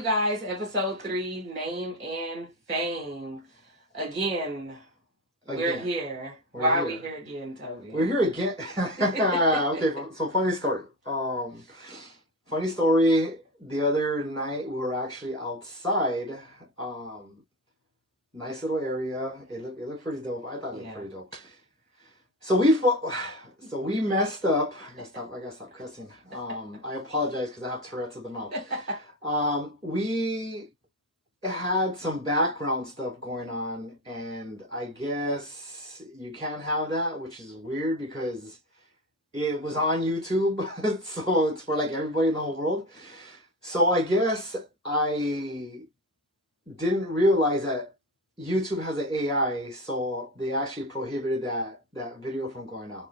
you guys. Episode 3, Name and Fame. Again, we're here. Why are we here again, Toby? We're here again. Okay, so funny story. Funny story. The other night we were actually outside. Nice little area. It looked pretty dope. I thought it looked pretty dope. So we messed up. I gotta stop cussing. I apologize because I have Tourette's of the mouth. We had some background stuff going on, and I guess you can't have that, which is weird because it was on YouTube, so it's for like everybody in the whole world. So I guess I didn't realize that YouTube has an AI, so they actually prohibited that video from going out.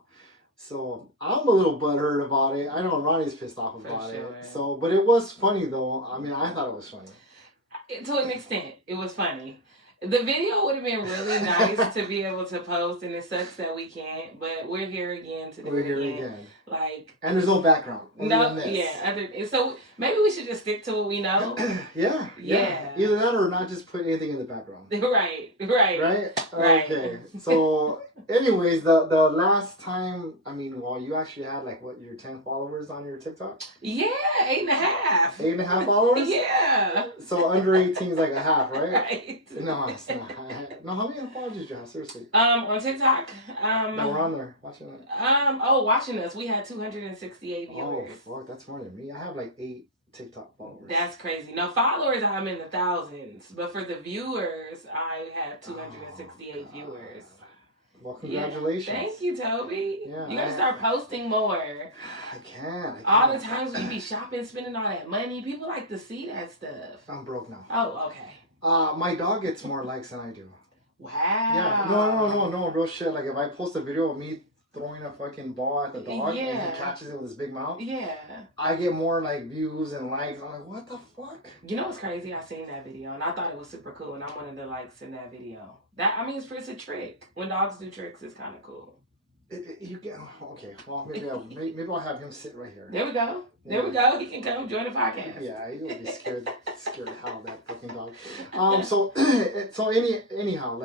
So I'm a little butthurt about it. I know Ronnie's pissed off about it. So, but it was funny though. I mean, I thought it was funny. To an extent, it was funny. The video would have been really nice to be able to post, and it sucks that we can't. But we're here again to do it again. And there's no background. So maybe we should just stick to what we know. Yeah. Either that or not just put anything in the background. Right. Okay. So, anyways, the last time, you actually had your 10 followers on your TikTok? Yeah, 8.5. 8.5 followers? Yeah. So under 18 is like a half, right? Right. No, it's not. No, how many followers did you have? Seriously. On TikTok. That were on there watching it. Watching us, we had 268 viewers. Oh, fuck, that's more than me. I have 8 TikTok followers. That's crazy. Now, followers, I'm in the thousands, but for the viewers, I had 268 viewers. Well, congratulations. Yeah. Thank you, Toby. Yeah, you gotta start posting more. I can. All the times when you be shopping, spending all that money, people like to see that stuff. I'm broke now. Oh, okay. My dog gets more likes than I do. Wow. Yeah. No, real shit. Like if I post a video of me throwing a fucking ball at the dog and he catches it with his big mouth. Yeah. I get more views and likes. I'm like, what the fuck? You know what's crazy? I seen that video and I thought it was super cool and I wanted the likes in that video. It's a trick. When dogs do tricks, it's kind of cool. Okay. Well, maybe I'll have him sit right here. There we go. Yeah. There we go. He can come join the podcast. Yeah, he'll be scared how that fucking dog. Anyhow,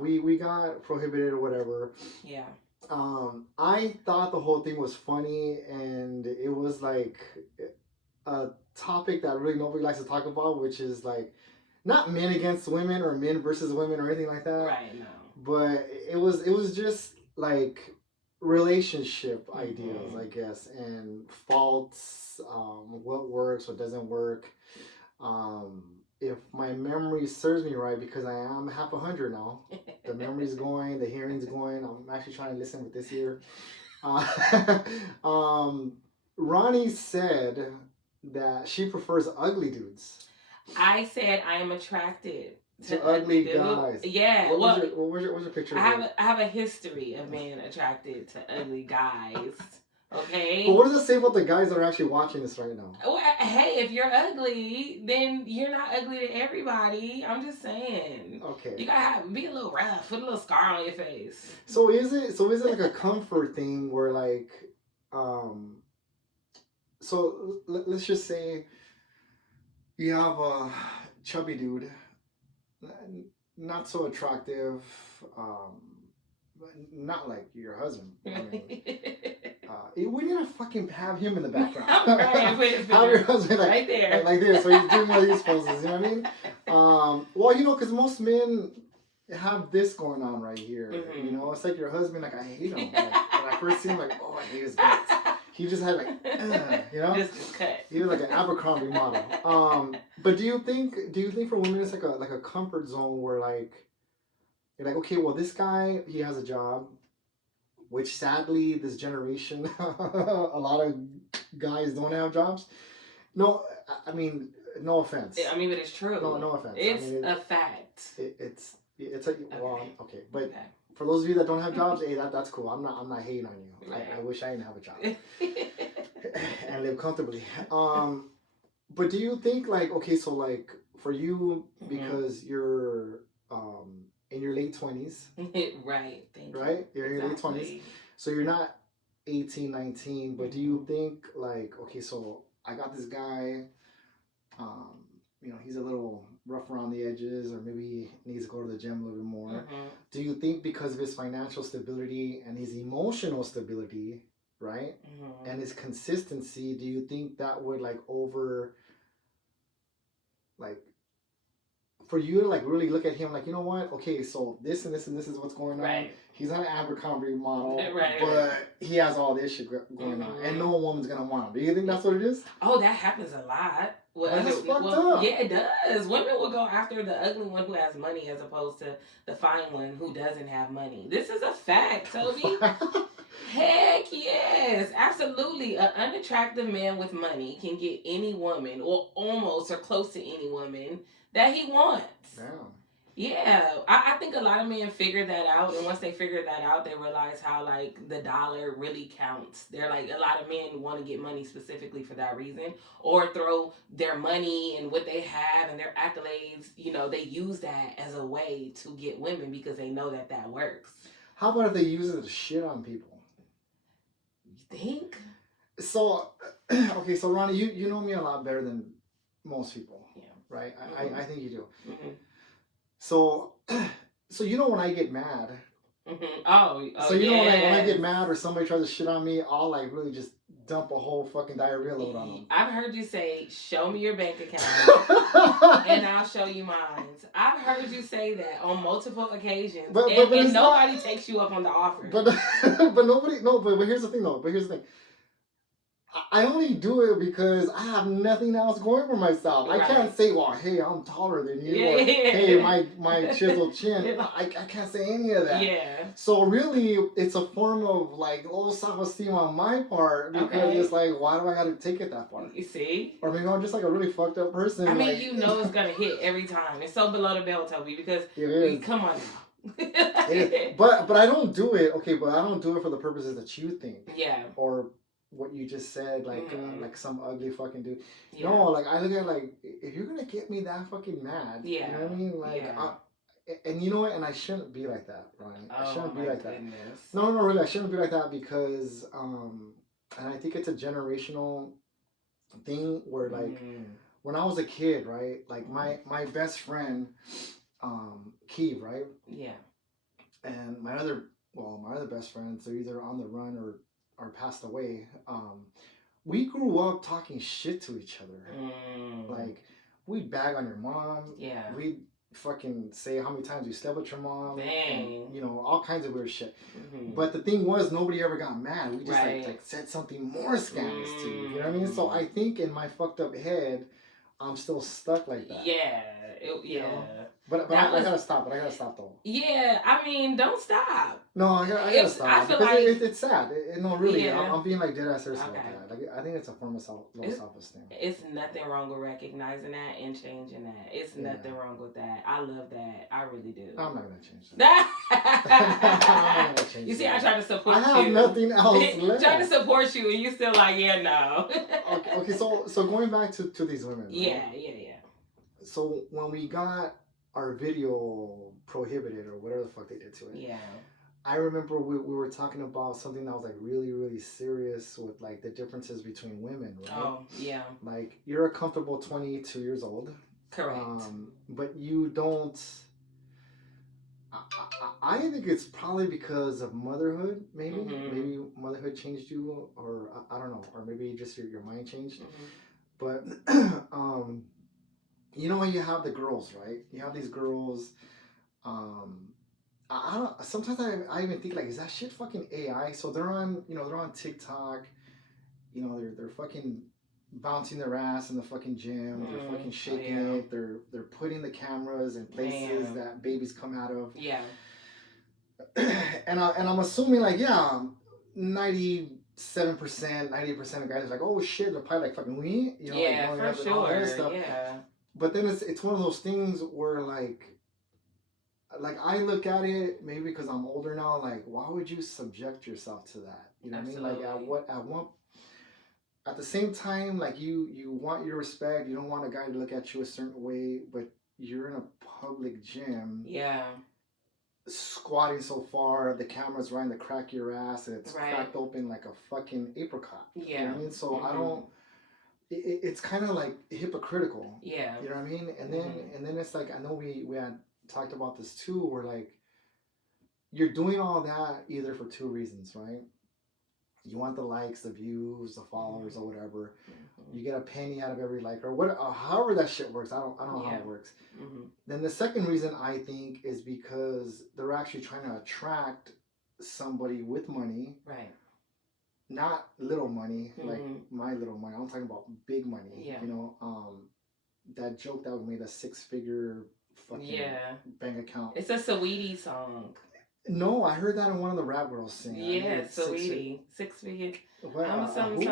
we got prohibited or whatever. Yeah. I thought the whole thing was funny, and it was a topic that really nobody likes to talk about, which is not men against women or men versus women or anything like that. Right. No. But it was just relationship ideas, I guess, and faults, what works, what doesn't work. If my memory serves me right, because I am half 100 now, the memory's going, the hearing's going. I'm actually trying to listen with this ear. Ronnie said that she prefers ugly dudes. I said I am attracted to ugly guys. Yeah. What was your picture? I have a history of being attracted to ugly guys. Okay. But what does it say about the guys that are actually watching this right now? Well, hey, if you're ugly, then you're not ugly to everybody. I'm just saying. Okay. You gotta be a little rough, put a little scar on your face. So is it like a comfort thing where so let's just say you have a chubby dude, not so attractive, not like your husband. We need to fucking have him in the background. Right, have your husband right there, like this, so he's doing one of these poses. You know what I mean? Well, because most men have this going on right here. Mm-hmm. It's like your husband. I hate him. When I first see him, I hate his guts. He just had just cut. He was like an Abercrombie model. But do you think for women it's like a comfort zone where you're like, okay, well, this guy, he has a job, which sadly this generation a lot of guys don't have jobs. No, no offense. But it's true. No offense. It's a fact. It's okay, but for those of you that don't have jobs, hey, that's cool. I'm not hating on you. Right. I wish I didn't have a job and live comfortably. But do you think for you, because you're in your late 20s, right? Right, you're in your late 20s, so you're not 18, 19. But do you think okay, so I got this guy. he's a little rough around the edges, or maybe he needs to go to the gym a little bit more. Do you think because of his financial stability and his emotional stability, right, and his consistency, do you think that would like for you to like really look at him like, you know what? Okay, so this and this and this is what's going on. Right. He's not an Abercrombie model, right, but he has all this shit going on, and no woman's gonna want him. Do you think that's what it is? Oh, that happens a lot. That's fucked up. Yeah, it does. Women will go after the ugly one who has money as opposed to the fine one who doesn't have money. This is a fact, Toby. Heck yes, absolutely. An unattractive man with money can get any woman, or almost or close to any woman that he wants. Damn. Yeah, I think a lot of men figure that out, and once they figure that out, they realize how like the dollar really counts. They're like, a lot of men want to get money specifically for that reason, or throw their money and what they have and their accolades. They use that as a way to get women because they know that works. How about if they use it to shit on people? You think? So, okay, so Ronnie, you know me a lot better than most people. Yeah. Right? I think you do. Mm-hmm. So when I get mad. Mm-hmm. Oh, so when I get mad or somebody tries to shit on me, I'll like really just dump a whole fucking diarrhea load on them. I've heard you say, "Show me your bank account, and I'll show you mine." I've heard you say that on multiple occasions, but nobody takes you up on the offer. But nobody. No, but here's the thing, though. I only do it because I have nothing else going for myself. Right. I can't say, well, hey, I'm taller than you. Yeah. Or, hey, my chiseled chin. I can't say any of that. Yeah. So really, it's a form of like low self-esteem on my part because it's like, why do I got to take it that far? You see? Or maybe I'm just like a really fucked up person. I mean, it's going to hit every time. It's so below the belt, Toby, because come on now. But I don't do it. Okay, but I don't do it for the purposes that you think. Yeah. Or what you just said, like like some ugly fucking dude. Yeah. No, like I look at like, if you're gonna get me that fucking mad, you know what I mean? Like, and you know what? And I shouldn't be like that, Ryan. I shouldn't be like that. No, really, I shouldn't be like that because, and I think it's a generational thing where like, when I was a kid, right? Like my best friend, Keeve, right? Yeah. And my other best friends, they're either on the run or passed away. We grew up talking shit to each other. Like, we'd bag on your mom. Yeah. We'd fucking say how many times you slept with your mom. Dang. And, all kinds of weird shit. But the thing was, nobody ever got mad. We just like said something more scandalous to you. You know what I mean? So I think in my fucked up head, I'm still stuck like that. Yeah. But I gotta stop. I gotta stop though. Yeah, I mean, don't stop. No, I gotta stop. I feel like it's sad. No, really, I'm being like dead ass serious about that. Like, I think it's a form of low self-esteem. It's nothing wrong with recognizing that and changing that. It's nothing wrong with that. I love that. I really do. I'm not gonna change that. I'm not gonna change you see, that. I try to support you. I have nothing else left. Trying to support you, and you still like, no. Okay. So going back to these women. Right? Yeah. So when we got our video prohibited or whatever the fuck they did to it. Yeah. I remember we were talking about something that was like really, really serious with like the differences between women, right? Oh, yeah. Like, you're a comfortable 22 years old. Correct. But you don't... I think it's probably because of motherhood, maybe. Maybe motherhood changed you, or I don't know, or maybe just your mind changed. But when you have the girls, right? You have these girls. I don't. Sometimes I even think like, is that shit fucking AI? So they're on TikTok. They're fucking bouncing their ass in the fucking gym. They're fucking shaking it. They're putting the cameras in places that babies come out of. Yeah. And I'm assuming like 97%, 90% of guys are like, oh shit, they're probably like fucking me. For sure. Stuff. Yeah. But then it's one of those things where like I look at it, maybe because I'm older now, like, why would you subject yourself to that? You know what I mean? Like, at the same time, like, you want your respect, you don't want a guy to look at you a certain way, but you're in a public gym. Yeah. Squatting so far, the camera's right in the crack of your ass, and it's cracked open like a fucking apricot. Yeah. You know what I mean? So I don't... it's kind of like hypocritical. Yeah. You know what I mean? And then it's like, I know we had talked about this too, where like you're doing all that either for two reasons, right? You want the likes, the views, the followers, or whatever. You get a penny out of every like, or what, however that shit works. I don't know how it works. Then the second reason I think is because they're actually trying to attract somebody with money, Right. not little money like my little money. I'm talking about big money. Yeah. You know, that joke that was made, a 6-figure fucking bank account. It's a Saweetie song. No, I heard that in one of the rap girls sing. Yeah, Saweetie. 6-figure. What, I'm something.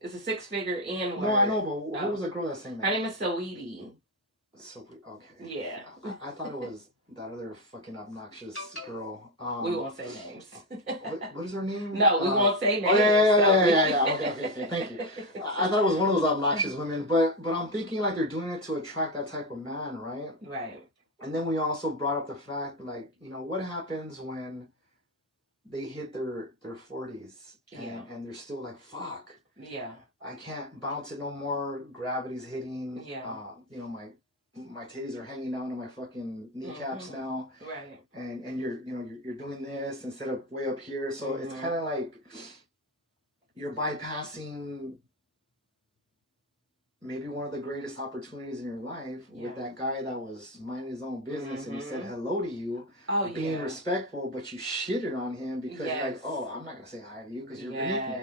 It's a 6-figure N word. No, I know, but who was the girl that sang that? Her name is Saweetie. So okay. Yeah. I thought it was that other fucking obnoxious girl. We won't say names. What is her name? No, we won't say names. Yeah. Okay. Thank you. I thought it was one of those obnoxious women, but I'm thinking like they're doing it to attract that type of man, right? Right. And then we also brought up the fact, like, you know, what happens when they hit their 40s and they're still like, fuck. Yeah. I can't bounce it no more. Gravity's hitting. Yeah. You know, my titties are hanging down to my fucking kneecaps now. Right. And you're doing this instead of way up here. So it's kind of like you're bypassing maybe one of the greatest opportunities in your life with that guy that was minding his own business and he said hello to you, being respectful, but you shitted on him because you're like, oh, I'm not gonna say hi to you because you're beneath me.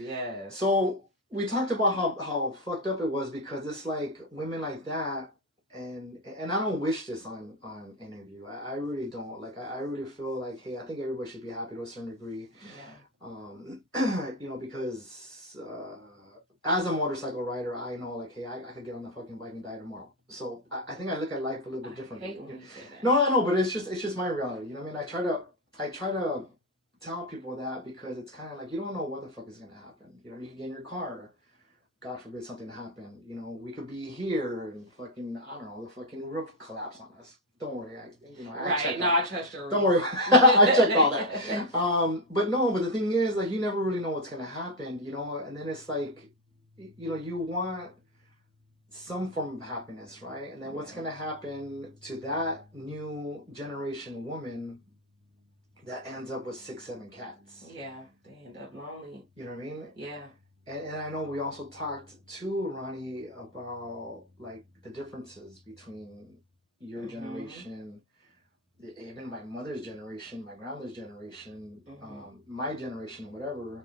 Yes. So we talked about how fucked up it was because it's like women like that, and I don't wish this on any of you. I really don't. Like I really feel like, hey, I think everybody should be happy to a certain degree. You know, because as a motorcycle rider, I know like, hey, I could get on the fucking bike and die tomorrow. So I think I look at life a little bit differently. I hate when you say that. No, I know, but it's just my reality. You know what I mean? I try to tell people that because it's kind of like you don't know what the fuck is gonna happen. You know, you can get in your car, God forbid something happen. You know, we could be here and fucking, I don't know, the fucking roof collapse on us. Don't worry, I checked. No, I trust your roof. Don't worry, I checked all that. But the thing is, like, you never really know what's gonna happen. You know, and then it's like, you know, you want some form of happiness, right? And then what's gonna happen to that new generation woman that ends up with 6-7 cats? Yeah, they end up lonely. You know what I mean? Yeah. And I know we also talked too, Ronnie, about like the differences between your generation, even my mother's generation, my grandmother's generation, my generation, whatever.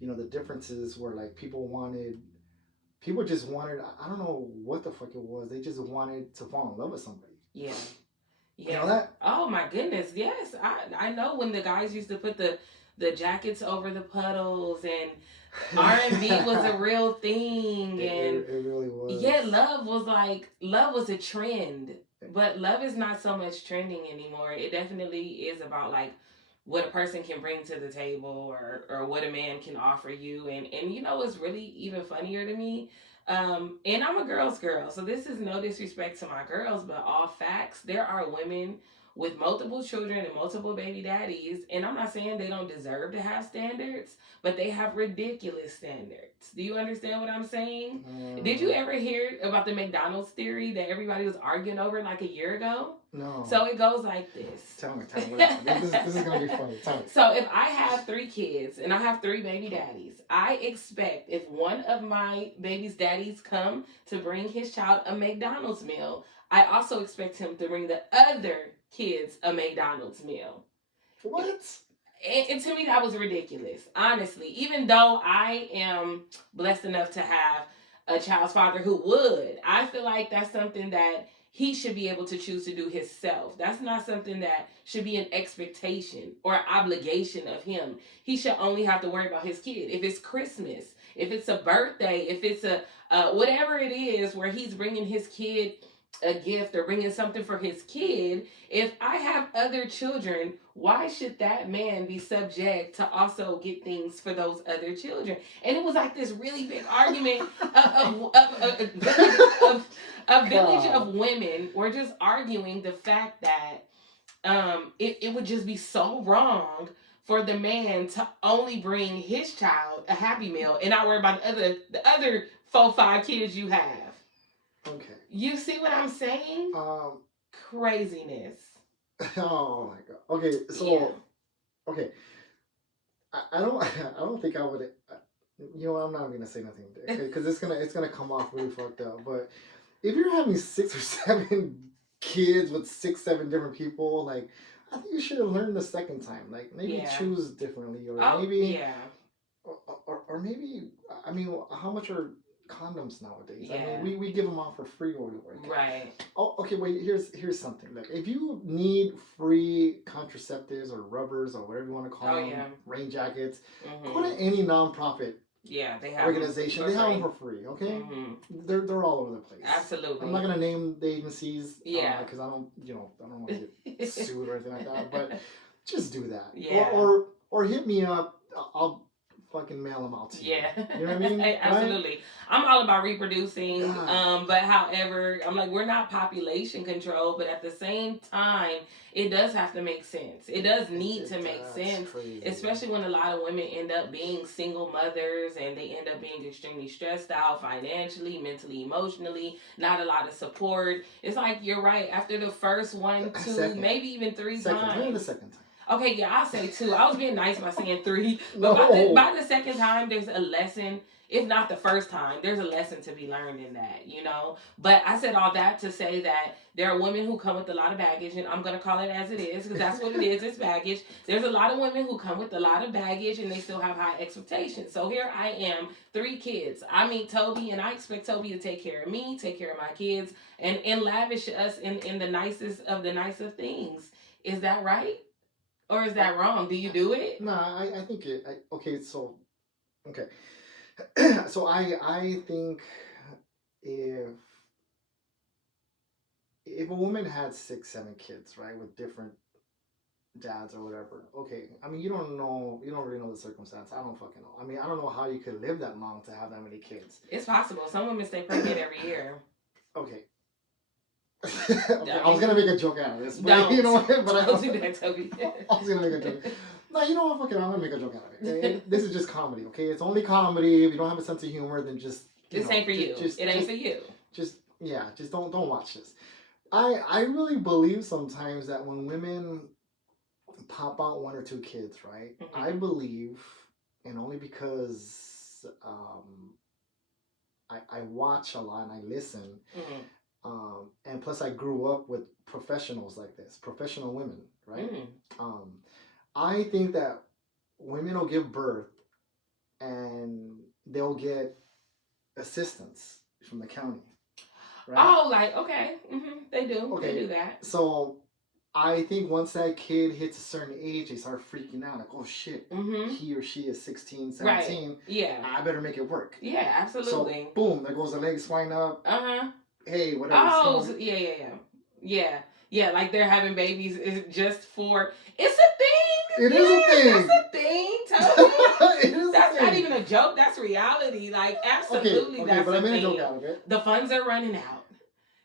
You know, the differences were like people just wanted, I don't know what the fuck it was. They just wanted to fall in love with somebody. Yeah. Yeah. You know that? Oh my goodness, yes. I know when the guys used to put the jackets over the puddles and R&B was a real thing, and it really was. Yeah, love was a trend, but love is not so much trending anymore. It definitely is about like what a person can bring to the table or what a man can offer you, and you know what's really even funnier to me. And I'm a girl's girl, so this is no disrespect to my girls, but all facts. There are women with multiple children and multiple baby daddies, and I'm not saying they don't deserve to have standards, but they have ridiculous standards. Do you understand what I'm saying? Did you ever hear about the McDonald's theory that everybody was arguing over like a year ago? No. So it goes like this. Tell me. This is going to be funny. Tell me. So if I have 3 kids and I have 3 baby daddies, I expect if one of my baby's daddies come to bring his child a McDonald's meal, I also expect him to bring the other kids a McDonald's meal. What? And to me, that was ridiculous, honestly. Even though I am blessed enough to have a child's father who would, I feel like that's something that he should be able to choose to do himself. That's not something that should be an expectation or obligation of him. He should only have to worry about his kid. If it's Christmas, if it's a birthday, if it's a whatever it is where he's bringing his kid a gift or bringing something for his kid, if I have other children, why should that man be subject to also get things for those other children? And it was like this really big argument of a village of women were just arguing the fact that it would just be so wrong for the man to only bring his child a Happy Meal and not worry about the other 4, 5 kids you have. Okay. You see what I'm saying? Craziness. Oh my god. Okay, so Yeah. okay, I don't I don't think I would. You know what? I'm not gonna say nothing because it's gonna come off really fucked up. But if you're having 6 or 7 kids with 6, 7 different people, like I think you should have learned the second time. Like maybe choose differently, or maybe or maybe I mean, how much are condoms nowadays? Yeah. I mean, we give them out for free or whatever. Right. Oh, okay. Wait. Here's something. Like, if you need free contraceptives or rubbers or whatever you want to call them, rain jackets, go to any nonprofit. Yeah, they have organization. They have them for free. Okay, they're all over the place. Absolutely. I'm not gonna name the agencies. Yeah. Because I don't want to get sued or anything like that. But just do that. Yeah. Or hit me up. I'll fucking mail them out to you. Yeah. You know what I mean? Absolutely. Right? I'm all about reproducing. God. But however, I'm like, we're not population control, but at the same time, it does have to make sense. It does need to make sense. Crazy. Especially when a lot of women end up being single mothers and they end up being extremely stressed out financially, mentally, emotionally, not a lot of support. It's like, you're right. After the first 1, 2, maybe even 3 times. Maybe the second time. Okay, yeah, I'll say 2. I was being nice by saying 3. But by the second time, there's a lesson. If not the first time, there's a lesson to be learned in that, you know? But I said all that to say that there are women who come with a lot of baggage, and I'm going to call it as it is, because that's what it is, it's baggage. There's a lot of women who come with a lot of baggage, and they still have high expectations. So here I am, 3 kids. I meet Toby, and I expect Toby to take care of me, take care of my kids, and lavish us in the nicest of the nicer things. Is that right? Or is that wrong? Do you do it? No, I think it. Okay, so okay, so I think if a woman had 6, 7 kids, right, with different dads or whatever, okay. I mean, you don't really know the circumstance. I don't fucking know. I mean, I don't know how you could live that long to have that many kids. It's possible. Some women stay pregnant every year. Okay. Okay, I was gonna make a joke out of this, but don't, you know what? But don't do that, Toby. I was gonna make a joke. No, you know what? Fucking, I'm gonna make a joke out of it. Okay? This is just comedy, okay? It's only comedy. If you don't have a sense of humor, then just this ain't for you. It ain't for you. Just don't watch this. I really believe sometimes that when women pop out 1 or 2 kids, right? I believe, and only because I watch a lot and I listen. And plus, I grew up with professionals like this, professional women, right? I think that women will give birth and they'll get assistance from the county, right? Oh, like, okay. They do. Okay. They do that. So I think once that kid hits a certain age, they start freaking out. Like, oh shit, he or she is 16, 17. Right. Yeah. I better make it work. Yeah, absolutely. So, boom, there goes the legs flying up. Hey, whatever. Oh, yeah. Like they're having babies is just for. It's a thing. It is a thing. That's a thing, Toby. That's not even a joke. That's reality. Like absolutely. Okay, but I made a joke out of it. The funds are running out.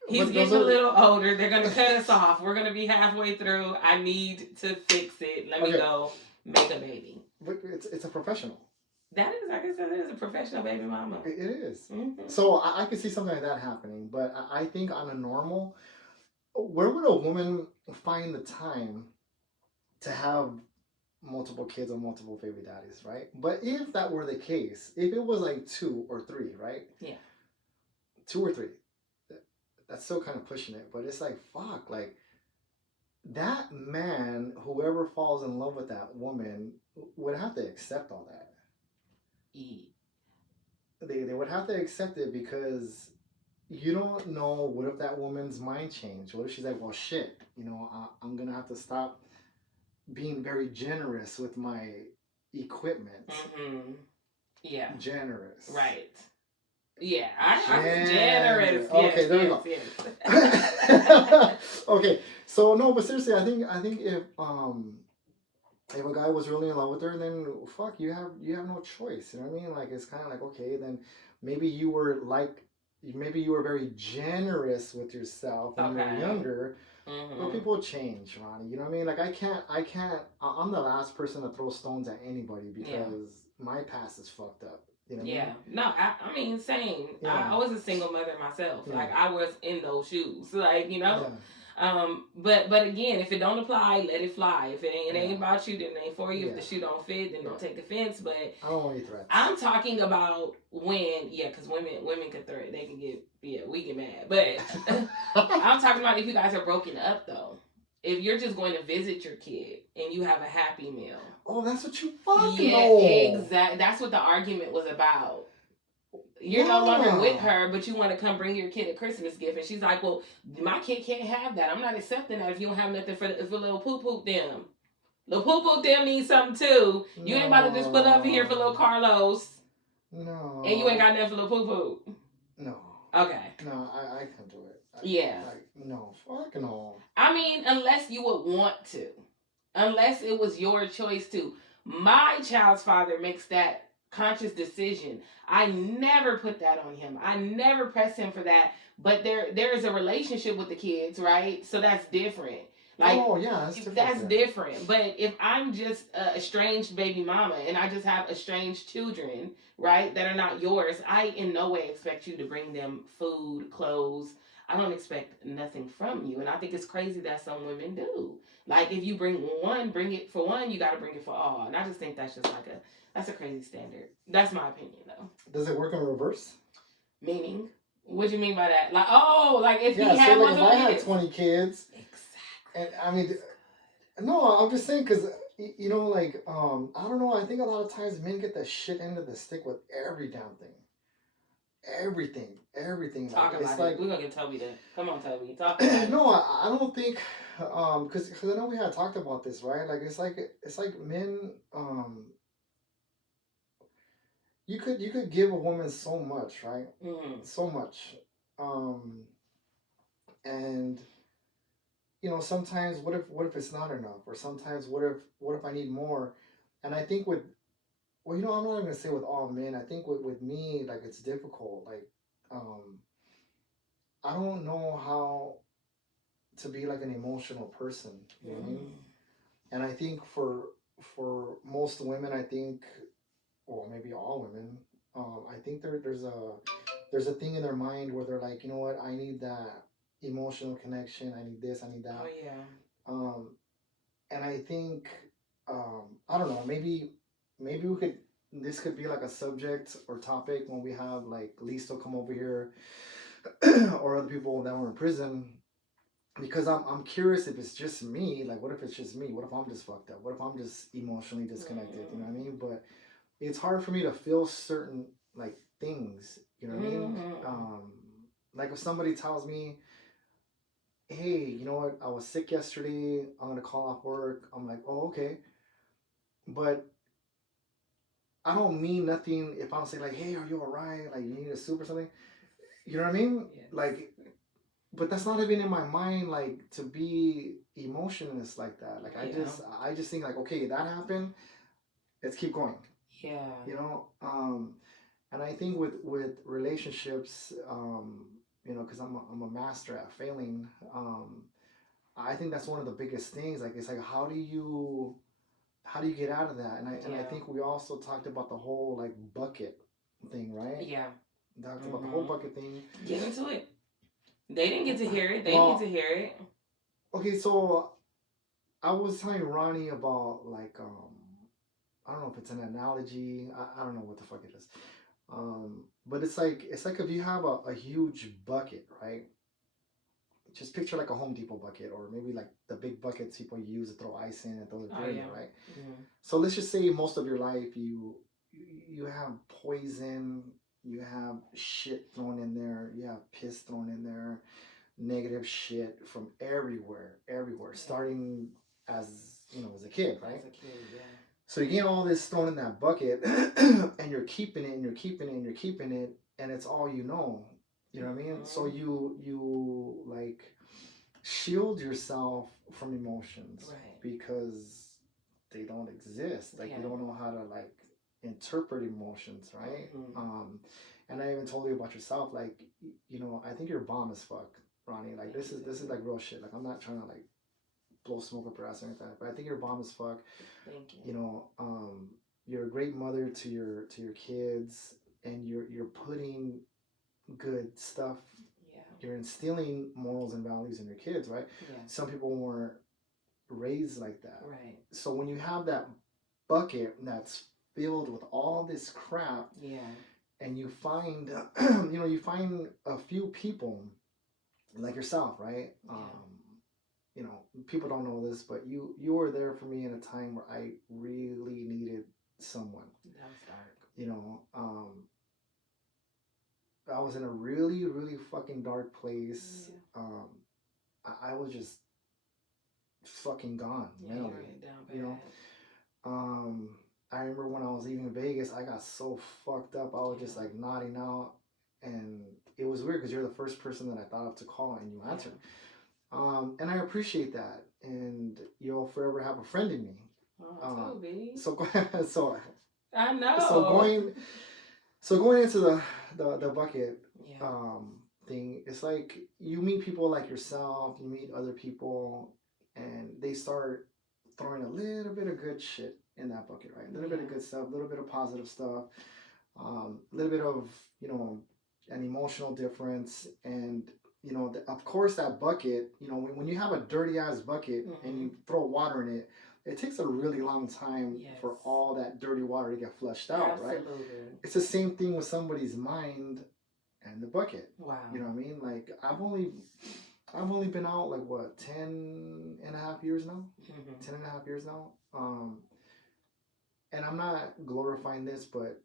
He's getting a little older. They're gonna cut us off. We're gonna be halfway through. I need to fix it. Let me go make a baby. But it's a professional. That is, like I said, it is a professional baby mama. It is. So I could see something like that happening. But I think on a normal, where would a woman find the time to have multiple kids or multiple baby daddies, right? But if that were the case, if it was like 2 or 3, right? Yeah. 2 or 3. That's still kind of pushing it. But it's like, fuck, like, that man, whoever falls in love with that woman, would have to accept all that. They would have to accept it because you don't know what if that woman's mind changed. What if she's like, well, shit, I'm going to have to stop being very generous with my equipment. Yeah. Generous. Right. Yeah, I'm generous. Okay, yes, there we go. Yes. Okay, so no, but seriously, I think if a guy was really in love with her, then fuck, you have no choice. You know what I mean? Like, it's kind of like, okay, then maybe you were very generous with yourself when you were younger. But people change, Ronnie. You know what I mean? Like, I can't. I'm the last person to throw stones at anybody because my past is fucked up. You know what I Yeah. mean? No, I mean, same. Yeah. I was a single mother myself. Yeah. Like, I was in those shoes. Like, you know? Yeah. But again, if it don't apply, let it fly. If it ain't Yeah. about you, then it ain't for you. If Yeah. the shoe don't fit, then don't Yeah. take offense. But I don't want any threats. I'm talking about when, yeah, because women can threat. They can get, yeah, we get mad. But I'm talking about if you guys are broken up, though. If you're just going to visit your kid and you have a happy meal. Oh, that's what you fucking Yeah, know. exactly. That's what the argument was about. You're no longer with her, but you want to come bring your kid a Christmas gift. And she's like, well, my kid can't have that. I'm not accepting that if you don't have nothing for little poop them. Little poop them needs something too. No. You ain't about to just put over here for little Carlos. No. And you ain't got nothing for little poop. No. Okay. No, I can't do it. Yeah. Like, no. Fuck no. I mean, unless you would want to. Unless it was your choice to. My child's father makes that conscious decision. I never put that on him. I never press him for that. But there is a relationship with the kids, right? So that's different. Like, oh yeah, that's different. But if I'm just a estranged baby mama and I just have estranged children, right, that are not yours, I in no way expect you to bring them food, clothes. I don't expect nothing from you. And I think it's crazy that some women do. Like, if you bring it for one, you got to bring it for all. And I just think that's just like that's a crazy standard. That's my opinion, though. Does it work in reverse? Meaning? What do you mean by that? Like, oh, like if he had like if I had 20 kids. Exactly. And I mean, no, I'm just saying because, you know, like, I don't know. I think a lot of times men get the shit end of the stick with every damn thing. Everything. Talk about it. We're gonna get Toby to come on, Toby. Talk about it. No, I don't think, because I know we had talked about this, right? Like it's like men, you could give a woman so much, right? Mm-hmm. So much, and you know sometimes what if it's not enough, or sometimes what if I need more, and I think with, well, you know, I'm not even gonna say with all men. I think with me, like, it's difficult. Like, I don't know how to be like an emotional person. You know what I mean? And I think for most women, I think, or maybe all women, I think there's a thing in their mind where they're like, you know what, I need that emotional connection. I need this. I need that. Oh yeah. And I think, I don't know. Maybe we could. This could be like a subject or topic when we have like Listo come over here, or other people that were in prison, because I'm curious if it's just me. Like, what if it's just me? What if I'm just fucked up? What if I'm just emotionally disconnected? You know what I mean? But it's hard for me to feel certain like things. You know what I mean? Like if somebody tells me, hey, you know what? I was sick yesterday. I'm gonna call off work. I'm like, oh, okay. But I don't mean nothing if I don't say like, hey, are you alright? Like, you need a soup or something. You know what I mean? Yes. Like, but that's not even in my mind, like, to be emotionless like that. Like, yeah. I just think like, okay, that happened. Let's keep going. Yeah. You know, and I think with relationships, you know, because I'm a master at failing. I think that's one of the biggest things. Like, it's like, how do you get out of that? And I think we also talked about the whole like bucket thing, right? Yeah. Talked about the whole bucket thing. Get into it. They didn't get to hear it. They need to hear it. Okay, so I was telling Ronnie about like I don't know if it's an analogy. I don't know what the fuck it is. But it's like if you have a huge bucket, right? Just picture like a Home Depot bucket, or maybe like the big buckets people use to throw ice in and throw the beer in, right? Mm-hmm. So let's just say most of your life you have poison, you have shit thrown in there, you have piss thrown in there, negative shit from everywhere, starting as, you know, as a kid, right? As a kid, yeah. So you get all this thrown in that bucket, and you're keeping it, and you're keeping it, and you're keeping it, and it's all you know. You know what I mean? Mm-hmm. So you like shield yourself from emotions, right? Because they don't exist. Like, you don't know how to like interpret emotions, right? Mm-hmm. And I even told you about yourself. Like, you know, I think you're bomb as fuck, Ronnie. Like, this is like real shit. Like, I'm not trying to like blow smoke up your ass or anything, but I think you're bomb as fuck. Thank you. You know, you're a great mother to your kids. and you're putting good stuff. Yeah. You're instilling morals and values in your kids, right? Yeah. Some people weren't raised like that. Right. So when you have that bucket that's filled with all this crap, yeah, and you find, you find a few people like yourself, right? Yeah. People don't know this, but you were there for me in a time where I really needed someone. That was dark. I was in a really, really fucking dark place. Yeah. I was just fucking gone mentally. Down bad. You know, I remember when I was leaving Vegas, I got so fucked up. I was just like nodding out, and it was weird because you're the first person that I thought of to call, and you answered. And I appreciate that, and you'll forever have a friend in me. Toby. So I know. So going into the bucket Yeah. thing, it's like you meet people like yourself, you meet other people, and they start throwing a little bit of good shit in that bucket, right? A little bit of good stuff, a little bit of positive stuff, a little bit of, an emotional difference. And, of course, that bucket, when you have a dirty ass bucket and you throw water in it, it takes a really long time for all that dirty water to get flushed out, right? It's the same thing with somebody's mind and the bucket. Wow. You know what I mean? Like, I've only been out, like, what, 10 and a half years now? 10 and a half years now. And I'm not glorifying this, but,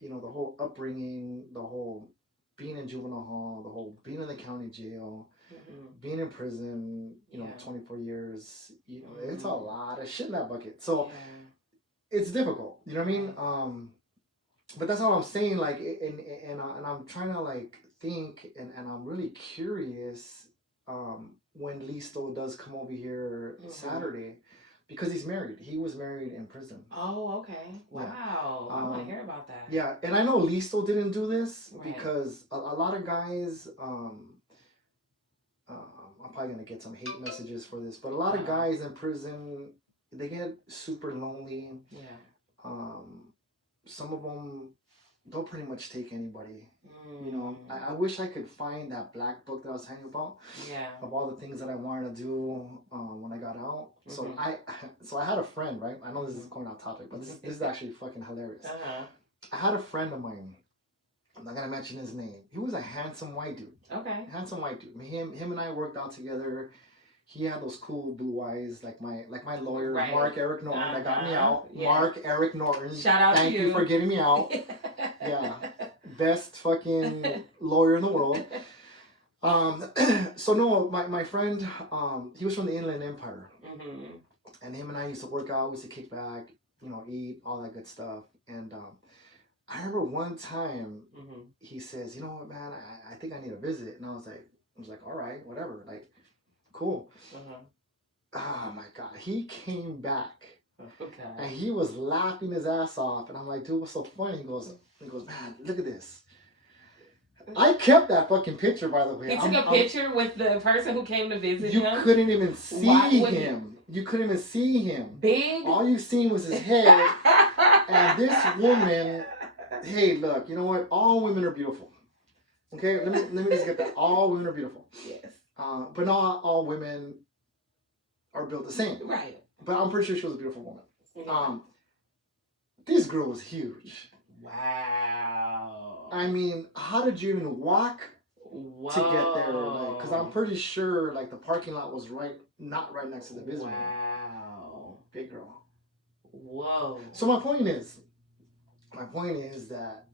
the whole upbringing, the whole being in juvenile hall, the whole being in the county jail, being in prison, 24 years, it's a lot of shit in that bucket. So it's difficult, you know what I mean? But that's all I'm saying, like, and I'm trying to, like, think, and I'm really curious when Listo does come over here Saturday, because he's married. He was married in prison. Oh, okay. Wow. I want to hear about that. Yeah, and I know Listo didn't do this because a lot of guys, I'm probably going to get some hate messages for this, but a lot of guys in prison, they get super lonely. Yeah. Some of them, they'll pretty much take anybody. I wish I could find that black book that I was telling you about. Yeah. Of all the things that I wanted to do when I got out. So I had a friend, right? I know this is going off topic, but this is actually fucking hilarious. I had a friend of mine. I'm not gonna mention his name. He was a handsome white dude. Okay. Handsome white dude. Him and I worked out together. He had those cool blue eyes, like my lawyer, Mark Eric Norton, that got me out. Yeah. Mark Eric Norton. Shout out to you. Thank you for getting me out. Yeah. Best fucking lawyer in the world. So no, my friend, he was from the Inland Empire. And him and I used to work out, we used to kick back, eat, all that good stuff. And I remember one time he says, you know what, man, I think I need a visit. And I was like, all right, whatever. Like, cool. Oh my God. He came back. Okay. And he was laughing his ass off. And I'm like, dude, what's so funny? He goes, man, look at this. I kept that fucking picture, by the way. He took a picture with the person who came to visit him? You couldn't even see him. You couldn't even see him. Big? All you seen was his head. And this woman, hey, look, you know what? All women are beautiful. Okay? Let me just get that. All women are beautiful. Yes. But not all women are built the same. Right. But I'm pretty sure she was a beautiful woman. Yeah. This girl was huge. Wow. I mean, how did you even walk to get there? Like, because I'm pretty sure, like, the parking lot was not right next to the visitor room. Wow. Big girl. Whoa. So my point is that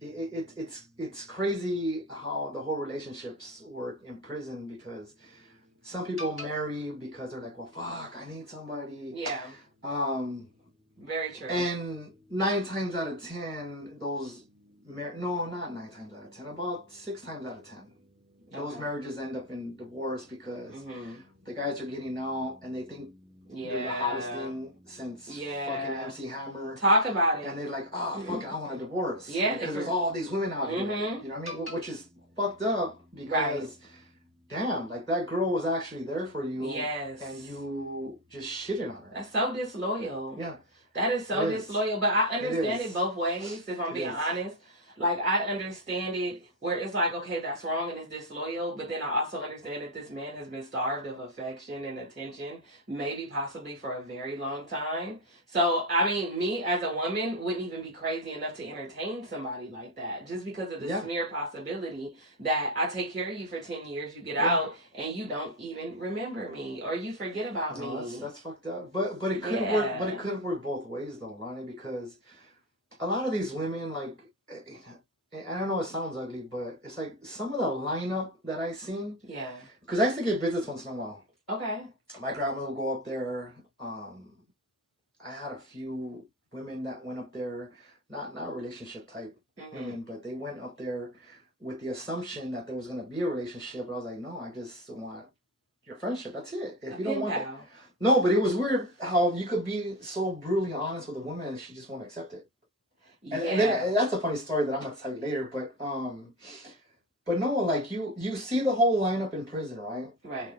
it's crazy how the whole relationships work in prison, because some people marry because they're like, well, fuck, I need somebody. Yeah. Very true. And 9 times out of 10, those no, not 9 times out of 10, about 6 times out of 10, those marriages end up in divorce because the guys are getting out and they think they're the hottest thing since fucking MC Hammer. Talk about it. And they're like, oh, fuck, I want a divorce. Yeah. Because there's all these women out here. You know what I mean? Which is fucked up because, damn, like, that girl was actually there for you. Yes. And you just shitted on her. That's so disloyal. Yeah. That is It so is. disloyal, but I It understand it is. both ways, if I'm It being is. honest. Like, I understand it where it's like, okay, that's wrong and it's disloyal, but then I also understand that this man has been starved of affection and attention, maybe possibly for a very long time. So, I mean, me as a woman wouldn't even be crazy enough to entertain somebody like that just because of the Yeah. smear possibility that I take care of you for 10 years, you get Yeah. out, and you don't even remember me or you forget about No, me. that's fucked up. But it could work. But Yeah. it could work both ways though, Ronnie, because a lot of these women like. I don't know. It sounds ugly, but it's like some of the lineup that I seen. Yeah. Because I used to get visits once in a while. Okay. My grandma would go up there. I had a few women that went up there, not relationship type women, but they went up there with the assumption that there was gonna be a relationship. But I was like, no, I just want your friendship. That's it. If A you don't pen want that, pal. no. But it was weird how you could be so brutally honest with a woman and she just won't accept it. And then Yeah. that's a funny story that I'm gonna tell you later. But no, like you see the whole lineup in prison, right? Right.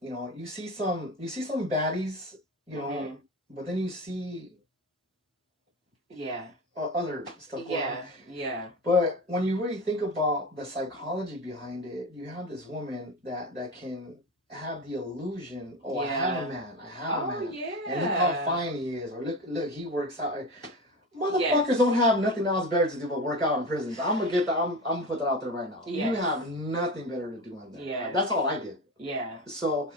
You know, you see some baddies, you know, but then you see Yeah. other stuff going on. Yeah. Yeah. But when you really think about the psychology behind it, you have this woman that can have the illusion, oh, I have a Yeah. man, I have a Oh man, and look how yeah. fine he is, or look he works out. Yes. Motherfuckers don't have nothing else better to do but work out in prisons. I'm gonna get that. I'm gonna put that out there right now. You Yes. have nothing better to do in there. Yes. That's all I did. Yeah. So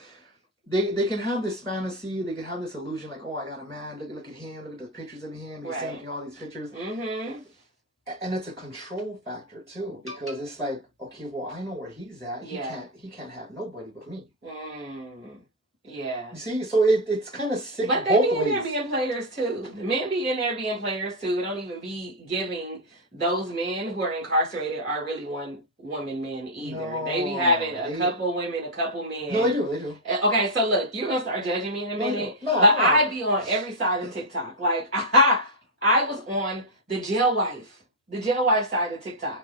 they can have this fantasy, they can have this illusion, like, oh, I got a man. Look at him. Look at the pictures of him. He's sending me all these pictures. And it's a control factor too, because it's like, okay, well, I know where he's at. He can't have nobody but me. Yeah. You see, so it's kind of sick. But they be in there being players too. The men be in there being players too. It don't even be giving those men who are incarcerated are really one woman men either. No, they be having a couple women, a couple men. No, they do. Okay, so look, you're gonna start judging me in a minute, but I be on every side of TikTok. Like I was on the jail wife side of TikTok.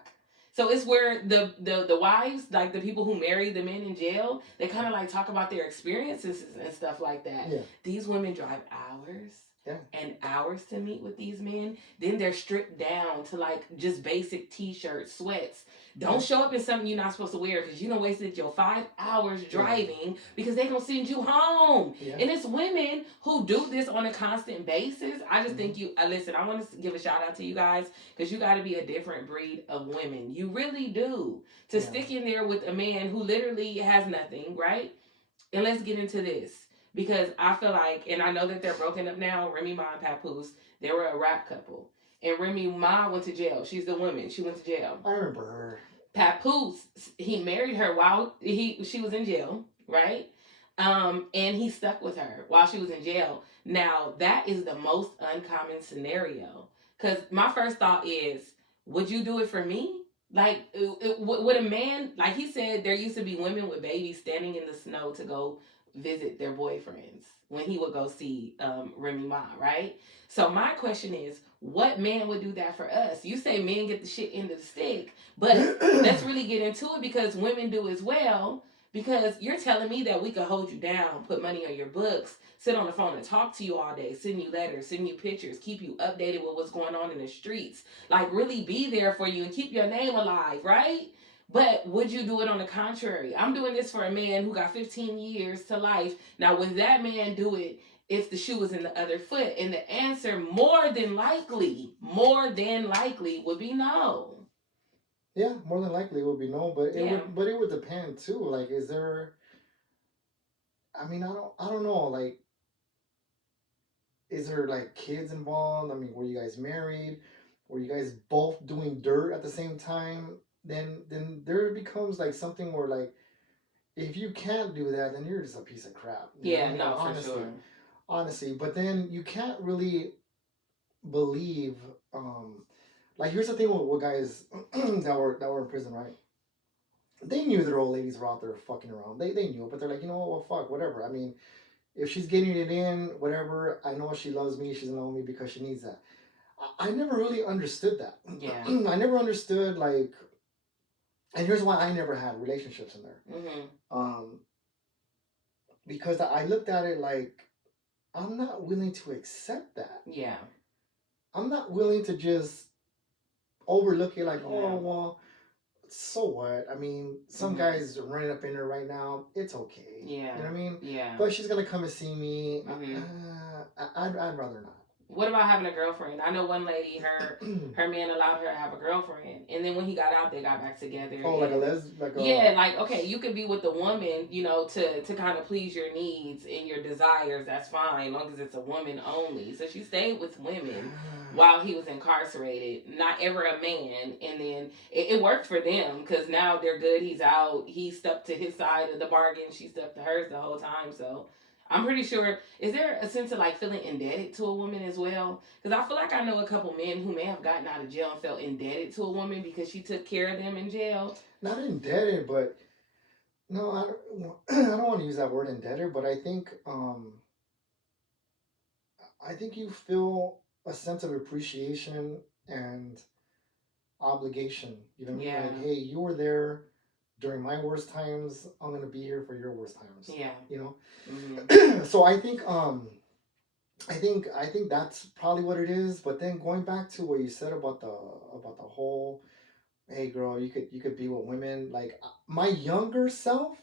So it's where the wives, like the people who marry the men in jail, they kind of like talk about their experiences and stuff like that. Yeah. These women drive hours and hours to meet with these men. Then they're stripped down to like just basic t-shirts, sweats. Don't show up in something you're not supposed to wear because you done wasted your 5 hours driving because they gonna send you home. Yeah. And it's women who do this on a constant basis. I just think you listen. I want to give a shout out to you guys because you got to be a different breed of women. You really do to stick in there with a man who literally has nothing, right? And let's get into this because I feel like, and I know that they're broken up now. Remy Ma and Papoose, they were a rap couple. And Remy Ma went to jail. She's the woman. She went to jail. I remember her. Papoose, he married her while she was in jail, right? And he stuck with her while she was in jail. Now, that is the most uncommon scenario. Because my first thought is, would you do it for me? Like, would a man, like he said, there used to be women with babies standing in the snow to go visit their boyfriends when he would go see Remy Ma, right? So my question is, what man would do that for us? You say men get the shit into the stick, but let's really get into it because women do as well. Because you're telling me that we could hold you down, put money on your books, sit on the phone and talk to you all day, send you letters, send you pictures, keep you updated with what's going on in the streets, like really be there for you and keep your name alive, right? But would you do it on the contrary? I'm doing this for a man who got 15 years to life. Now, would that man do it if the shoe was in the other foot? And the answer, more than likely, would be no. Yeah, more than likely it would be no, but it would depend too. Like, is there? I mean, I don't know. Like, is there like kids involved? I mean, were you guys married? Were you guys both doing dirt at the same time? Then there becomes like something where like, if you can't do that, then you're just a piece of crap. Yeah, no, honestly, for sure. Honestly, but then you can't really believe. Like, here's the thing with guys that were in prison, right? They knew their old ladies were out there fucking around. They knew, but they're like, you know what, well, fuck, whatever. I mean, if she's getting it in, whatever, I know she loves me. She's in love with me because she needs that. I never really understood that. Yeah. I never understood, like, and here's why I never had relationships in there. Because I looked at it like, I'm not willing to accept that. Yeah. I'm not willing to just overlook it like, oh, No. well, so what? I mean, some guys are running up in her right now. It's okay. Yeah. You know what I mean? Yeah. But she's going to come and see me. I'd rather not. What about having a girlfriend? I know one lady, her man allowed her to have a girlfriend, and then when he got out, they got back together. Oh, like a yeah, like okay, you could be with the woman, to kind of please your needs and your desires. That's fine, as long as it's a woman only. So she stayed with women while he was incarcerated, not ever a man. And then it worked for them because now they're good. He's out. He stuck to his side of the bargain. She stuck to hers the whole time. So I'm pretty sure. Is there a sense of like feeling indebted to a woman as well? Because I feel like I know a couple men who may have gotten out of jail and felt indebted to a woman because she took care of them in jail. Not indebted, but no, I don't want to use that word indebted, but I think you feel a sense of appreciation and obligation. You know what I mean? Like, hey, you were there during my worst times. I'm gonna be here for your worst times. Yeah. You know. So I think I think that's probably what it is. But then going back to what you said about the whole, hey girl, you could be with women. Like my younger self,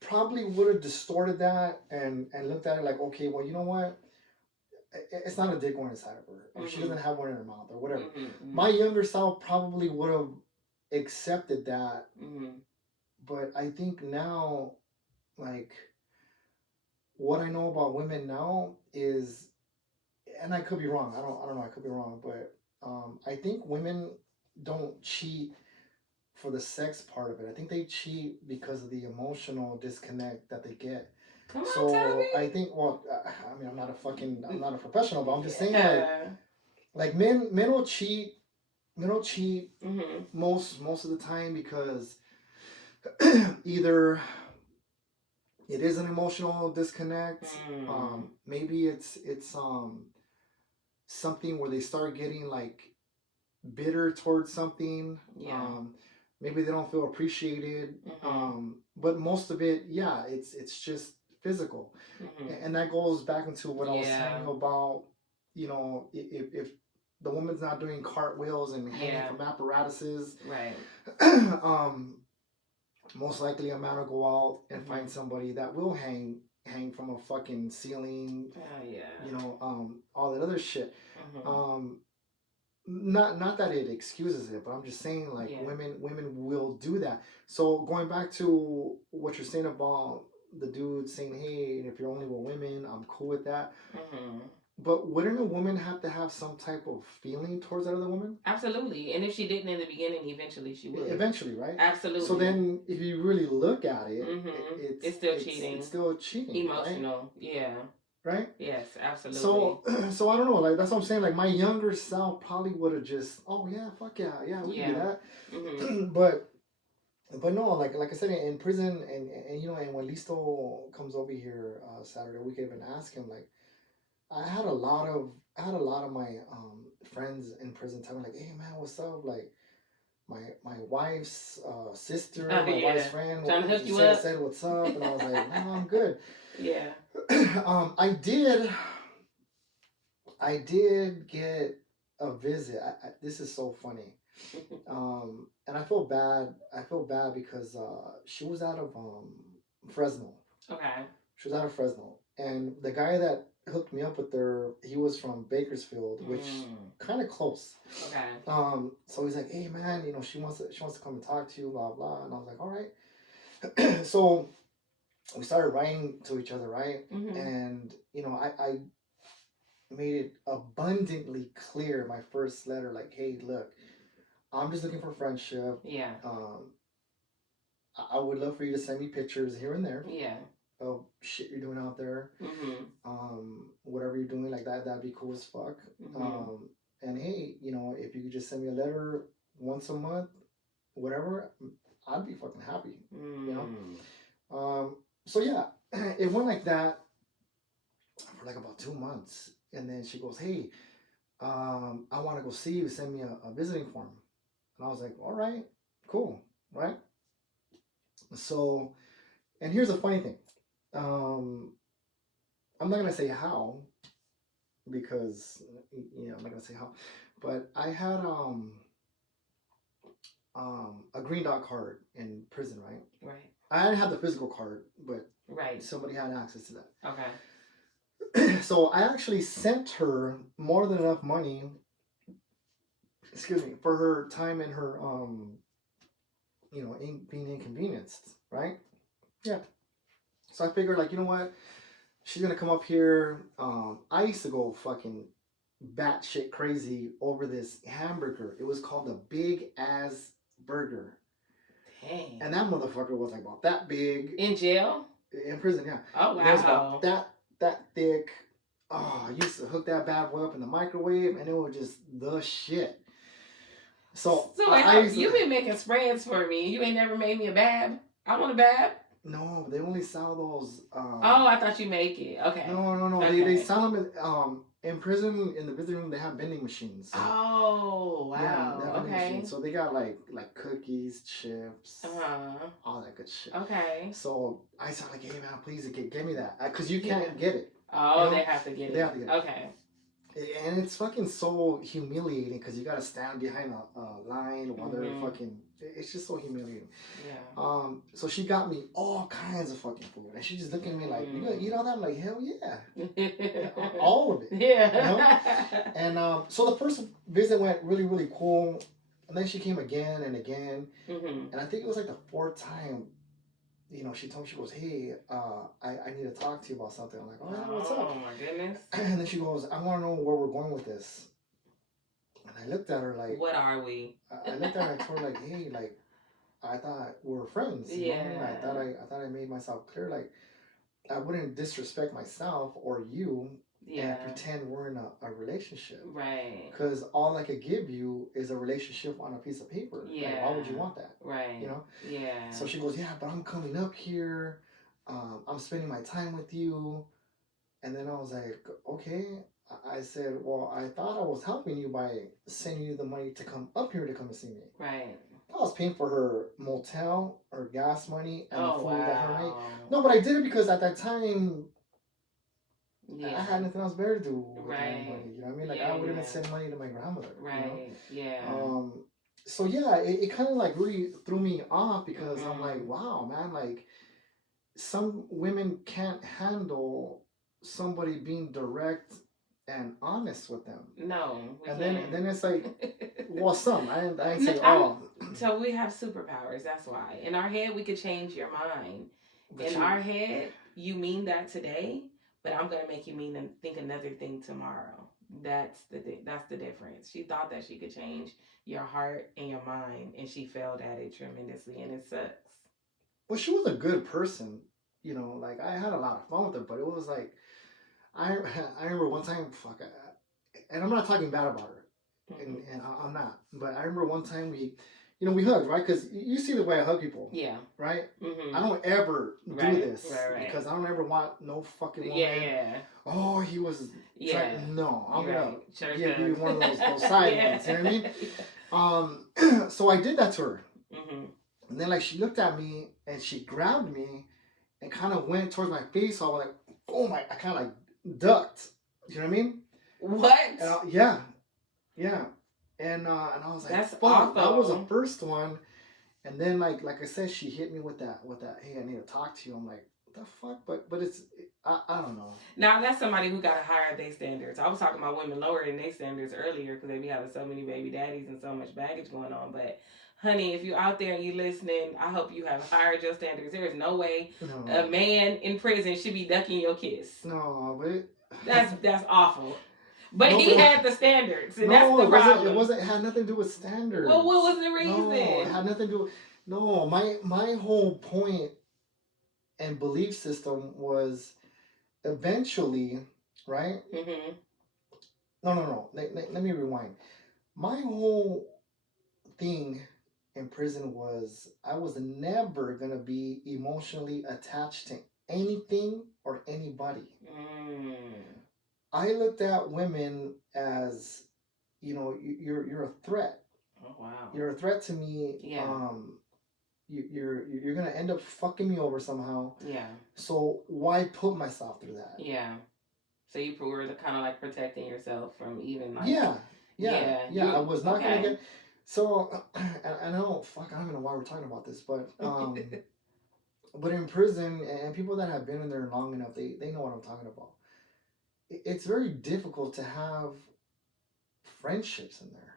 probably would have distorted that and looked at it like, okay, well, you know what? It's not a dick going inside of her, or she doesn't have one in her mouth, or whatever. My younger self probably would have accepted that, but I think now, like, what I know about women now is, and I could be wrong. I don't know. I could be wrong, but I think women don't cheat for the sex part of it. I think they cheat because of the emotional disconnect that they get. Come on, so I think, well, I mean, I'm not a professional, but I'm just saying, like men will cheat, most of the time because either it is an emotional disconnect, maybe it's something where they start getting like bitter towards something. Maybe they don't feel appreciated. But most of it, yeah, it's just physical. And that goes back into what I was telling you about, if the woman's not doing cartwheels and hanging from apparatuses, right? Most likely a man will go out and find somebody that will hang from a fucking ceiling. All that other shit. Not that it excuses it, but I'm just saying, like, women will do that. So going back to what you're saying about the dude saying, hey, if you're only with women, I'm cool with that. But wouldn't a woman have to have some type of feeling towards that other woman? Absolutely. And if she didn't in the beginning, eventually she would. Eventually, right? Absolutely. So then if you really look at it, it's still cheating. It's still cheating. Emotional. Right? Yeah. Right? Yes, absolutely. So I don't know. Like, that's what I'm saying. Like, my younger self probably would have just, oh yeah, fuck yeah, we can do that. But no, like I said, in prison, and and when Listo comes over here Saturday, we could even ask him. Like, I had a lot of my friends in prison telling me, like, hey man, what's up? Like, my wife's sister, my wife's friend, trying to hook you up, said what's up, and I was like, no, I'm good. Yeah. I did get a visit. This is so funny. And I feel bad. Because she was out of Fresno. Okay. She was out of Fresno, and the guy that hooked me up with her, he was from Bakersfield, which kind of close. Okay. So he's like, hey man, she wants to come and talk to you, blah blah, and I was like, all right. So we started writing to each other, right? And I made it abundantly clear, my first letter, like, hey, look, I'm just looking for friendship. Yeah. I would love for you to send me pictures here and there. Yeah. Of shit you're doing out there. Whatever you're doing, like that'd be cool as fuck. And hey, if you could just send me a letter once a month, whatever, I'd be fucking happy. So yeah, it went like that for like about 2 months, and then she goes, hey, I want to go see you, send me a visiting form. And I was like, all right, cool, right? So, and here's the funny thing. Um, I'm not gonna say how because I'm not gonna say how, but I had a green dot card in prison, right? Right. I didn't have the physical card, but Right. somebody had access to that. Okay. So I actually sent her more than enough money, excuse me, for her time in her being inconvenienced, right? Yeah. So I figured, like, you know what? She's gonna come up here. I used to go fucking batshit crazy over this hamburger. It was called the Big Ass Burger. Dang. And that motherfucker was like about that big. In jail? In prison, yeah. Oh wow. And it was about that thick. Oh, I used to hook that bad boy up in the microwave, and it was just the shit. So you've been making spreads for me. You ain't never made me a bab. I want a bab. No, they only sell those. Oh, I thought you make it. Okay. No. Okay. They sell them in prison in the visiting room. They have vending machines. So, oh wow. Yeah, they have vending okay. machines. So they got like cookies, chips, all that good shit. Okay. So I said, like, hey man, please get me that because you can't get it. Oh, they have to get it. They have to get it. Okay. And it's fucking so humiliating because you gotta stand behind a line while they're fucking. It's just so humiliating. Yeah. So she got me all kinds of fucking food, and she's just looking at me like, "You gonna eat all that?" I'm like, "Hell yeah, all of it." Yeah. And so the first visit went really really cool, and then she came again and again, and I think it was like the fourth time. She told me, she goes, hey, I need to talk to you about something. I'm like, oh, yeah, what's up? Oh, my goodness. And then she goes, I want to know where we're going with this. And I looked at her like, what are we? I looked at her and I told her, like, hey, like, I thought we were friends. Yeah. I thought I made myself clear. Like, I wouldn't disrespect myself or you and pretend we're in a relationship. Right. Because all I could give you is a relationship on a piece of paper. Yeah. Like, why would you want that? Right. Yeah. So she goes, yeah, but I'm coming up here. I'm spending my time with you. And then I was like, okay. I said, well, I thought I was helping you by sending you the money to come up here to come and see me. Right. I was paying for her motel, her gas money, and the food that her made. Wow. No, but I did it because at that time, yeah. I had nothing else better to do with my Right. money. You know what I mean? Like, I wouldn't even send money to my grandmother. Right. Yeah. So yeah, it kind of like really threw me off because I'm like, wow, man, like some women can't handle somebody being direct and honest with them. No. And then it's like, well, some I ain't say all. So we have superpowers. That's why. In our head, we could change your mind. But our head, you mean that today, but I'm gonna make you think another thing tomorrow. That's the difference. She thought that she could change your heart and your mind, and she failed at it tremendously, and it sucks. Well, she was a good person, like I had a lot of fun with her, but it was like I remember one time, and I'm not talking bad about her, and I'm not, but I remember one time we hugged, right? Because you see the way I hug people, yeah, right? I don't ever do this because I don't ever want no fucking woman. Yeah. Oh, he was. No, I'm gonna give you one of those side ones. You know what I mean? So I did that to her, and then like she looked at me and she grabbed me and kind of went towards my face. So I was like, oh my! I kind of like ducked. You know what I mean? What? Yeah. And I was like, that's fuck, awful. That was the first one. And then like I said, she hit me with that, hey, I need to talk to you. I'm like, what the fuck? But it's I don't know. Now that's somebody who got to higher their standards. I was talking about women lowering their standards earlier because they be having so many baby daddies and so much baggage going on. But honey, if you're out there and you listening, I hope you have higher your standards. There is no way a man in prison should be ducking your kiss. No, but that's awful. But he had the standards, and that's the problem. It had nothing to do with standards. Well, what was the reason? No, it had nothing to do with. No, my whole point and belief system was eventually, right? No. Let me rewind. My whole thing in prison was I was never gonna be emotionally attached to anything or anybody. I looked at women as, you're a threat. Oh wow. You're a threat to me. Yeah. you're gonna end up fucking me over somehow. Yeah. So why put myself through that? Yeah. So you were kind of like protecting yourself from even like. Yeah. I was not gonna get. So I know. Fuck. I don't even know why we're talking about this, but but in prison and people that have been in there long enough, they know what I'm talking about. It's very difficult to have friendships in there.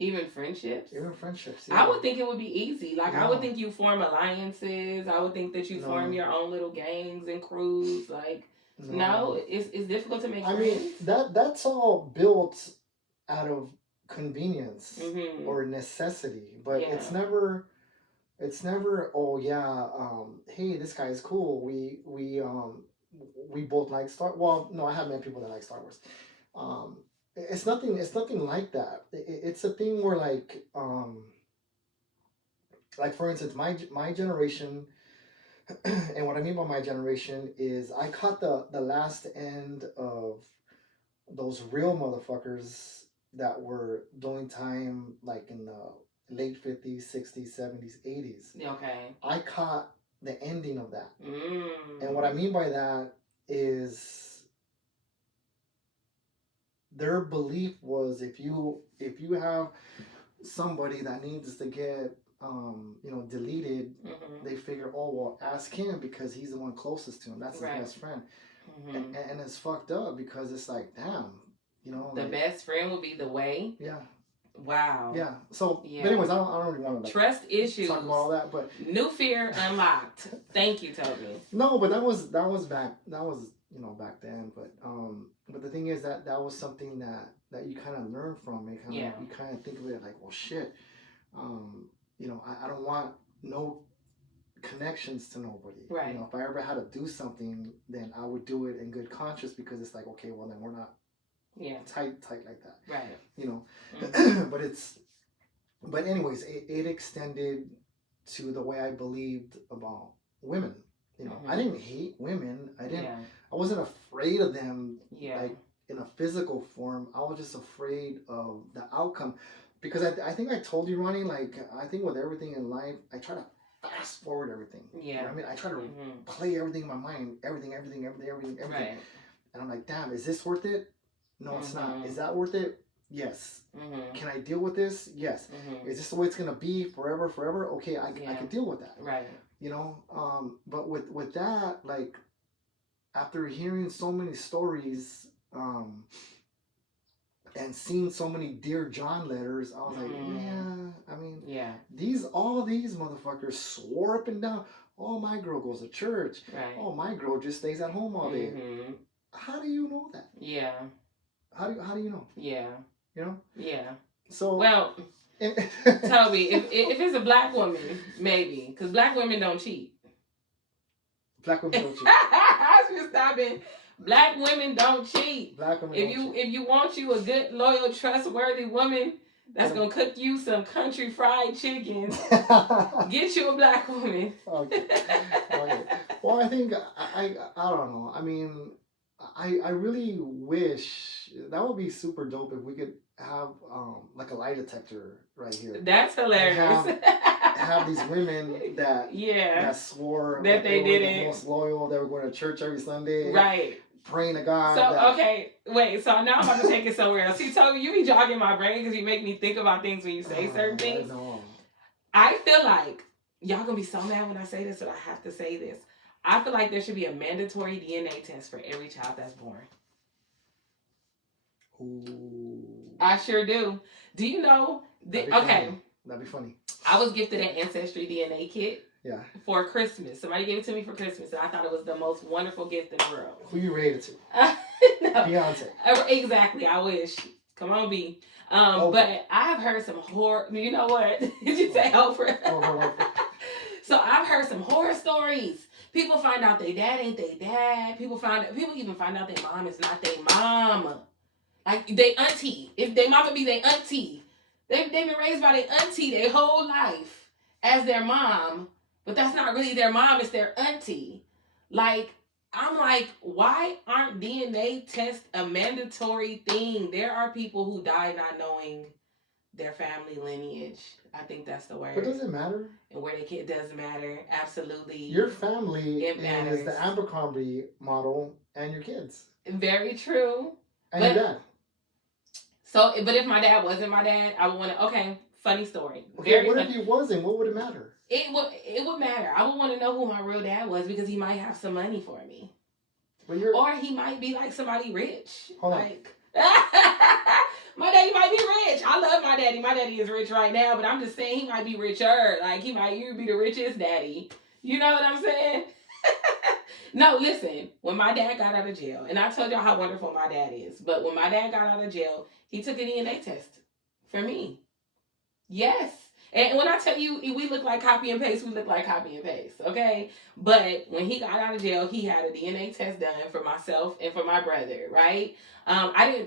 Even friendships? Even friendships, yeah. I would think it would be easy. Like, I would think you form alliances. I would think that you form your own little gangs and crews. Like, no, it's difficult to make friends. I mean, that's all built out of convenience or necessity. But it's never, oh, yeah, hey, this guy is cool. We both like Star. Well, no, I have met people that like Star Wars. It's nothing like that. It's a thing where like for instance, my generation, and what I mean by my generation is I caught the last end of those real motherfuckers that were doing time like in the late 50s, 60s, 70s, 80s. Okay. I caught the ending of that. And what I mean by that is their belief was if you have somebody that needs to get deleted, they figure, oh well, ask him because he's the one closest to him. That's his best friend. And it's fucked up because it's like, damn, the like, best friend would be the way. Yeah. Wow. Yeah. So, but anyways, I don't really want to like, trust issues. Talk about all that, but new fear unlocked. Thank you, Toby. No, but that was back. That was back then. But the thing is that was something that you kind of learn from. It kind of you kind of think of it like, well, shit. I don't want no connections to nobody. Right. If I ever had to do something, then I would do it in good conscience because it's like, okay, well then we're not tight like that. Right. But anyways, it extended to the way I believed about women. I didn't hate women. I wasn't afraid of them like in a physical form. I was just afraid of the outcome. Because I think I told you, Ronnie, like, I think with everything in life, I try to fast forward everything. Yeah. I mean, I try to play everything in my mind, everything. Right. And I'm like, damn, is this worth it? No, it's not. Is that worth it? Yes. Can I deal with this? Yes. Is this the way it's going to be forever? Okay, I can deal with that. Right. But with that, like, after hearing so many stories, and seeing so many Dear John letters, I was like, yeah, I mean, all these motherfuckers swore up and down, oh, my girl goes to church. Right. Oh, my girl just stays at home all day. How do you know that? Yeah. How do you know? Yeah. Yeah. So, well, Toby, if it's a black woman, maybe, because black women don't cheat. Black women don't cheat. I should stop it. Black women don't cheat. Black women if you want you a good, loyal, trustworthy woman that's gonna cook you some country fried chicken, get you a black woman. Okay. Well, I think I don't know. I mean, I really wish that would be super dope if we could have like a lie detector right here. That's hilarious. Have these women that swore that they were the most loyal. They were going to church every Sunday. Right. Praying to God. So, okay, wait. So now I'm about to take it somewhere else. See, Toby, you be jogging my brain because you make me think about things when you say certain things. I feel like, y'all gonna be so mad when I say this, but I have to say this. I feel like there should be a mandatory DNA test for every child that's born. Ooh. I sure do. Do you know? That'd be funny. I was gifted an Ancestry DNA kit. Yeah. For Christmas. Somebody gave it to me for Christmas, and I thought it was the most wonderful gift in the world. Who you related to? No. Beyonce. Exactly. I wish. Come on, B. But I've heard some horror. You know what? Did you say Oprah? So I've heard some horror stories. People find out their dad ain't their dad. People even find out their mom is not their mom. Like they auntie. If their mama be their auntie, they've been raised by their auntie their whole life as their mom. But that's not really their mom, it's their auntie. Like, I'm like, why aren't DNA tests a mandatory thing? There are people who die not knowing their family lineage. I think that's the word. But does it matter? And where they kid doesn't matter. Absolutely. Your family it is matters. the Abercrombie model and your kids. Very true. And your dad. So, but if my dad wasn't my dad, I would want to. Okay, funny story. Okay, Very what if he wasn't? What would it matter? It would matter. I would want to know who my real dad was because he might have some money for me. Or he might be like somebody rich. Hold like, on. My daddy might be rich. I love my daddy. My daddy is rich right now, but I'm just saying he might be richer. Like, he might be the richest daddy. You know what I'm saying? No, listen. When my dad got out of jail, and I told y'all how wonderful my dad is, but when my dad got out of jail, he took a DNA test for me. Yes. And when I tell you we look like copy and paste, we look like copy and paste, okay? But when he got out of jail, he had a DNA test done for myself and for my brother, right?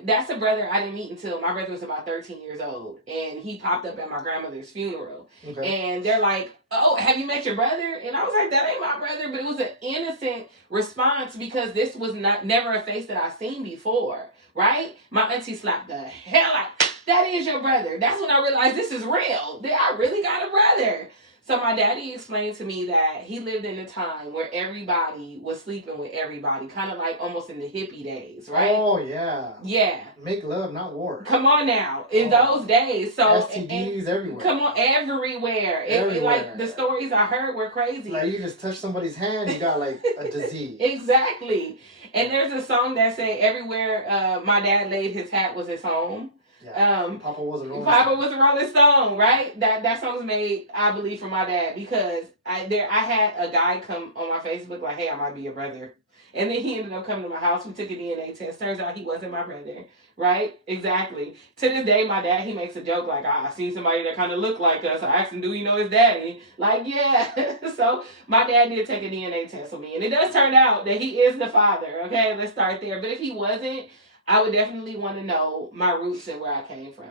That's a brother I didn't meet until my brother was about 13 years old. And he popped up at my grandmother's funeral. Okay. And they're like, oh, have you met your brother? And I was like, that ain't my brother. But it was an innocent response because this was never a face that I've seen before, right? My auntie slapped the hell out. That is your brother. That's when I realized this is real. I really got a brother. So my daddy explained to me that he lived in a time where everybody was sleeping with everybody, kind of like almost in the hippie days, right? Oh, yeah. Yeah. Make love, not war. Come on now. In those days. So STDs everywhere. Come on, everywhere. It, like, the stories I heard were crazy. Like, you just touch somebody's hand, you got, like, a disease. Exactly. And there's a song that say, everywhere my dad laid his hat was his home. Yeah. Papa was a Rolling Stone, right? That song's made, I believe, for my dad because I had a guy come on my Facebook like, hey, I might be your brother. And then he ended up coming to my house. We took a DNA test. Turns out he wasn't my brother, right? Exactly. To this day, my dad, he makes a joke like, I seen somebody that kind of looked like us. I asked him, do you know his daddy? Like, yeah. So my dad did take a DNA test with me. And it does turn out that he is the father, okay? Let's start there. But if he wasn't, I would definitely want to know my roots and where I came from.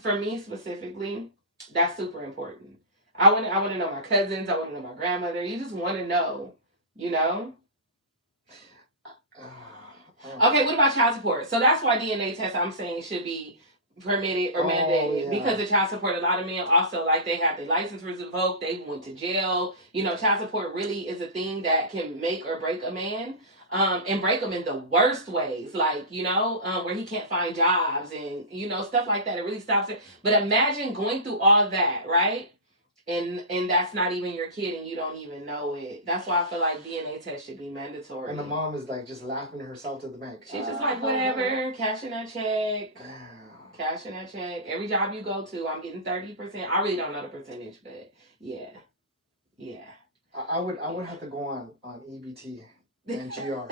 For me specifically, that's super important. I want to know my cousins. I want to know my grandmother. You just want to know, you know? Okay, what about child support? So that's why DNA tests, I'm saying, should be permitted or mandated. Yeah. Because of child support, a lot of men also, like, they have their license revoked, they went to jail. You know, child support really is a thing that can make or break a man. And break them in the worst ways, like, you know, where he can't find jobs and, you know, stuff like that. It really stops it. But imagine going through all that, right? And that's not even your kid and you don't even know it. That's why I feel like DNA test should be mandatory. And the mom is like just laughing herself to the bank. She's just like, whatever, cashing that check. Cashing that check. Every job you go to, I'm getting 30%. I really don't know the percentage, but yeah. Yeah. I would have to go on EBT. And GR.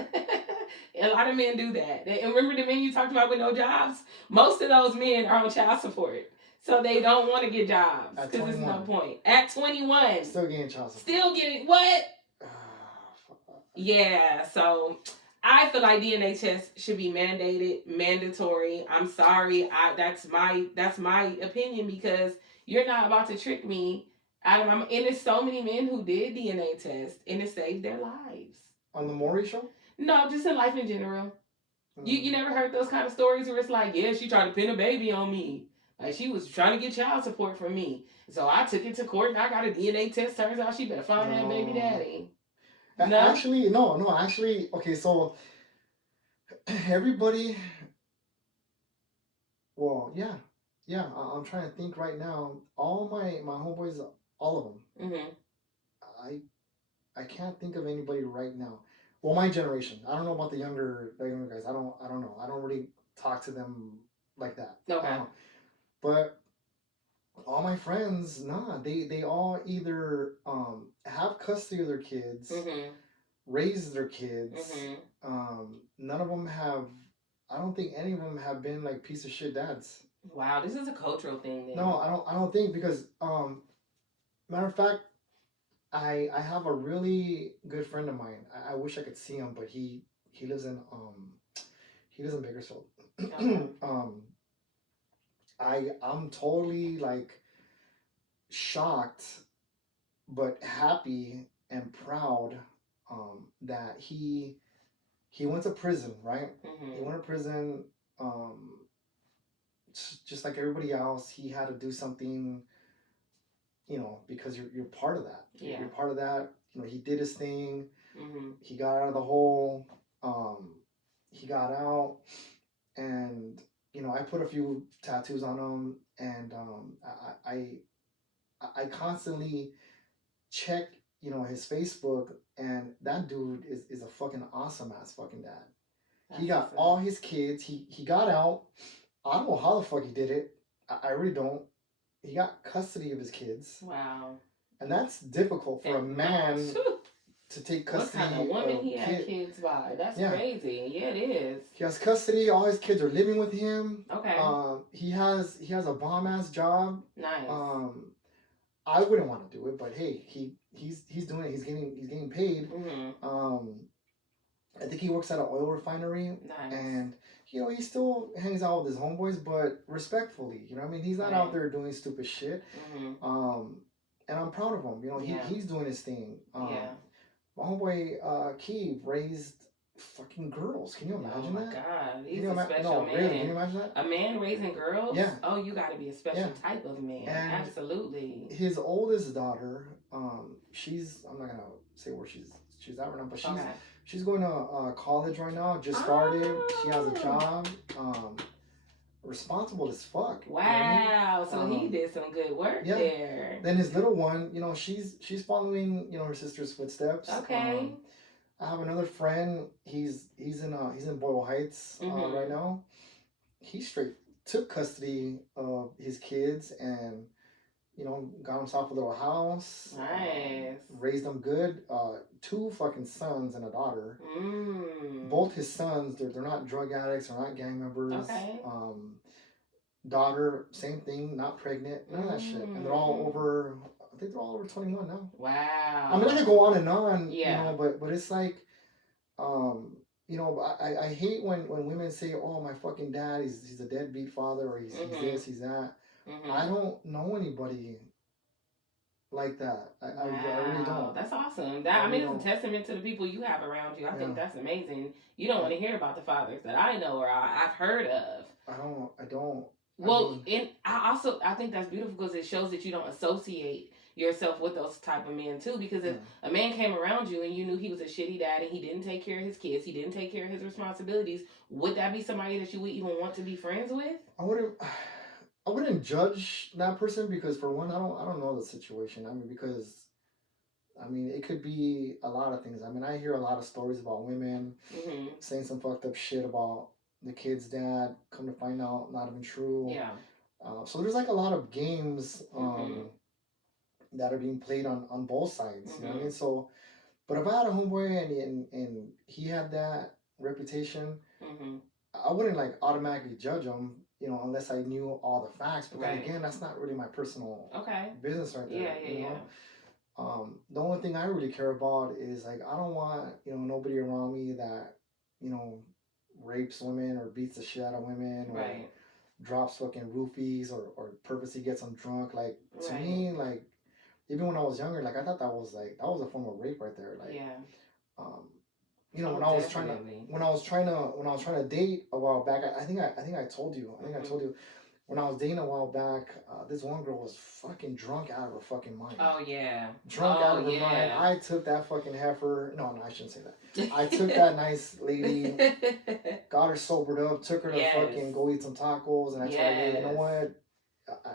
A lot of men do that. And remember the men you talked about with no jobs? Most of those men are on child support. So they don't want to get jobs. Because there's no point. At 21. Still getting child support. Still getting what? Yeah, so I feel like DNA tests should be mandated, mandatory. I'm sorry. That's my opinion because you're not about to trick me out of my... And there's so many men who did DNA tests and it saved their lives. On the Maury show? No, just in life in general. You never heard those kind of stories where it's like, yeah, she tried to pin a baby on me. Like, she was trying to get child support from me. So I took it to court and I got a DNA test. Turns out she better find that baby daddy. No? Actually, no. Actually, okay, so everybody... Well, yeah. Yeah, I'm trying to think right now. All my homeboys, all of them. Mm-hmm. I can't think of anybody right now. Well, my generation. I don't know about the younger guys. I don't know. I don't really talk to them like that. Okay. But all my friends, they all either have custody of their kids, raise their kids. None of them have. I don't think any of them have been like piece of shit dads. Wow, this is a cultural thing. Then. No, I don't think because matter of fact. I have a really good friend of mine. I wish I could see him, but he lives in Bakersfield. Okay. I'm totally like shocked, but happy and proud that he went to prison, right? Mm-hmm. He went to prison. just like everybody else, he had to do something, because you're part of that. Yeah. You're part of that. He did his thing. Mm-hmm. He got out of the hole. He got out, and I put a few tattoos on him, and I constantly check his Facebook, and that dude is a fucking awesome ass fucking dad. He got all his kids. He got out. I don't know how the fuck he did it. I really don't. He got custody of his kids. Wow. And that's difficult for a man to take custody. What kind of woman he had kids by? That's crazy. Yeah, it is. He has custody. All his kids are living with him. Okay. He has a bomb ass job. Nice. I wouldn't want to do it, but hey, he's doing it. He's getting paid. Mm-hmm. I think he works at an oil refinery. Nice. And he still hangs out with his homeboys, but respectfully. I mean, he's not out there doing stupid shit. Mm-hmm. And I'm proud of him. He's doing his thing. Yeah. My homeboy Keith raised fucking girls. Can you imagine that? Oh my god, he's a special man. Really? Can you imagine that? A man raising girls? Yeah. Oh, you got to be a special type of man. And absolutely. His oldest daughter, she's, I'm not gonna say where she's at right now, but she's going to college right now. Just started. She has a job. Responsible as fuck. Wow. So he did some good work there. Then his little one, she's following, her sister's footsteps. Okay. I have another friend. He's in Boyle Heights right now. He straight took custody of his kids and got himself a little house. Nice. Raised them good. 2 fucking sons and a daughter. Both his sons, they're not drug addicts, they're not gang members. Okay. Daughter, same thing, not pregnant, none of that shit. And they're all over, I think they're all over 21 now. Wow. I mean, I could go on and on, yeah. But it's like, I hate when women say, oh, my fucking dad, he's a deadbeat father, or he's this, he's that. I don't know anybody like that. I really don't. That's awesome. That it's a testament to the people you have around you. I think that's amazing. You don't want to hear about the fathers that I know or I've heard of. I don't. Well, I think that's beautiful because it shows that you don't associate yourself with those type of men too. Because if a man came around you and you knew he was a shitty dad and he didn't take care of his kids, he didn't take care of his responsibilities, would that be somebody that you would even want to be friends with? I wouldn't judge that person because for one, I don't know the situation. I mean, because it could be a lot of things. I mean, I hear a lot of stories about women saying some fucked up shit about the kid's dad. Come to find out, not even true. Yeah. So there's like a lot of games that are being played on both sides. You know what I mean? So, but if I had a homeboy and he had that reputation, I wouldn't like automatically judge him. Unless I knew all the facts. But then again, that's not really my personal business right there. Yeah. The only thing I really care about is like I don't want nobody around me that rapes women or beats the shit out of women or drops fucking roofies or purposely gets them drunk. Like to me, like even when I was younger, like I thought that was a form of rape right there. Like when I was trying to date a while back, I think I told you. I told you when I was dating a while back, this one girl was fucking drunk out of her fucking mind. Oh yeah. Drunk out of her mind. I took that fucking heifer. No, I shouldn't say that. I took that nice lady, got her sobered up, took her to fucking go eat some tacos, and I told her, hey, you know what?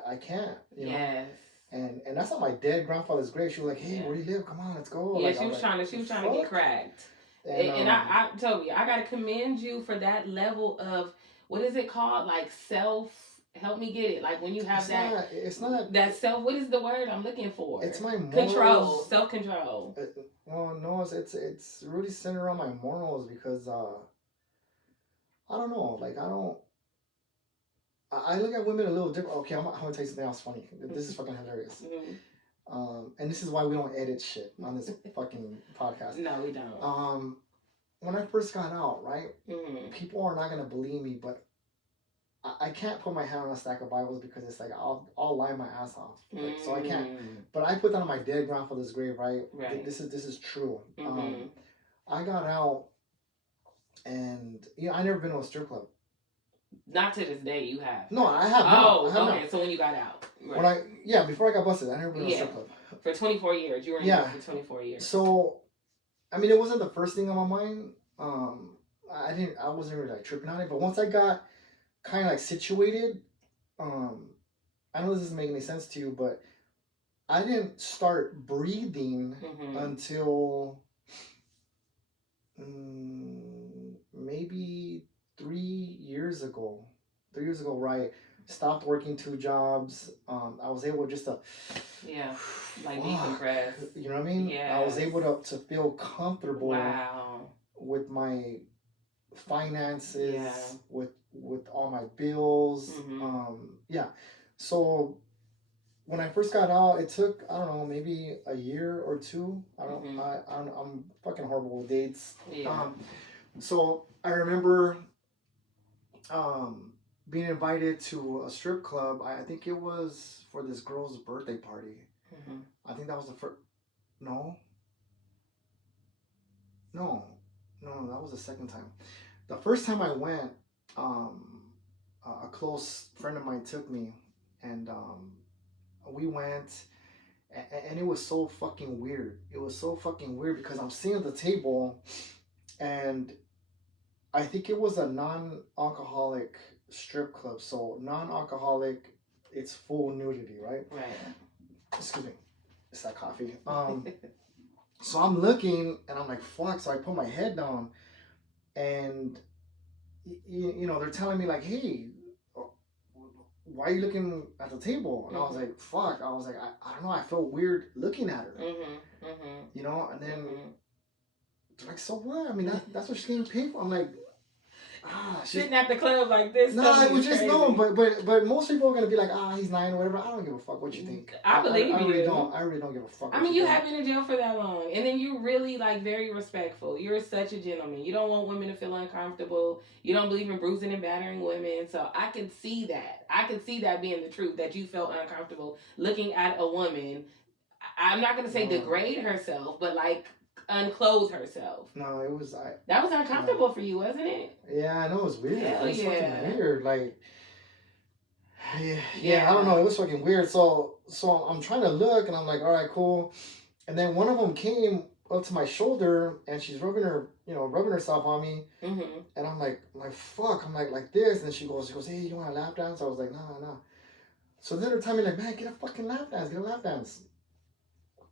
I can't. You know? And that's not my dead grandfather's grave. She was like, hey, where do you live? Come on, let's go. Yeah, she was trying to get cracked. And I told you, I gotta commend you for that level of what is it called? Like help me get it. Like when you have it's not that self. What is the word I'm looking for? It's my morals. Control, self-control. Well, no, it's really centered around my morals because I don't know. Like I look at women a little different. Okay, I'm gonna tell you something else funny. This is fucking hilarious. And this is why we don't edit shit on this fucking podcast. No, we don't. When I first got out, right, people are not gonna believe me, but I can't put my hand on a stack of Bibles because it's like I'll lie my ass off. Like, so I can't. But I put that on my dead grandfather's grave, right? This is true. I got out, and I never been to a strip club. Not to this day, you have. No, I have not. Oh, I have okay. not. So when you got out, right. Before I got busted, I never been to a strip club. For 24 years, you were in jail for 24 years. So, I mean, it wasn't the first thing on my mind. I wasn't really like tripping on it, but once I got kind of like situated, I know this doesn't make any sense to you, but I didn't start breathing until maybe 3 years ago. 3 years ago, right? Stopped working 2 jobs. I was able just to like decompress. You know what I mean? Yeah. I was able to feel comfortable. With my finances, with all my bills. So when I first got out, it took, I don't know, maybe a year or two. I'm fucking horrible with dates. So I remember being invited to a strip club. I think it was for this girl's birthday party. I think that was the first. No, that was the second time. The first time I went, a close friend of mine took me, and we went, and it was so fucking weird. It was so fucking weird because I'm sitting at the table, and I think it was a non-alcoholic strip club. So non-alcoholic, it's full nudity, right? Right. Excuse me, it's that coffee. So I'm looking, and I'm like, fuck. So I put my head down, and they're telling me like, hey, why are you looking at the table? And I was like, fuck. I was like, I don't know. I felt weird looking at her. And then they're like, so what? I mean, that's what she's getting paid for. I'm like, sitting at the club like this. Nah, it was just no. But most people are gonna be like, he's lying or whatever. I don't give a fuck what you think. I believe you. I really don't give a fuck. I mean, you have been in jail for that long, and then you're really like very respectful. You're such a gentleman. You don't want women to feel uncomfortable. You don't believe in bruising and battering women. So I can see that. I can see that being the truth, that you felt uncomfortable looking at a woman. I'm not gonna say degrade herself, but like unclothe herself. No, it was that was uncomfortable for you, wasn't it? Yeah, I know, it was weird. Hell, it was fucking weird. Like, I don't know. It was fucking weird. So I'm trying to look, and I'm like, all right, cool. And then one of them came up to my shoulder, and she's rubbing herself on me. And I'm like fuck. I'm like this, and then she goes, hey, you want a lap dance? I was like, nah. So then they're telling me like, man, get a fucking lap dance.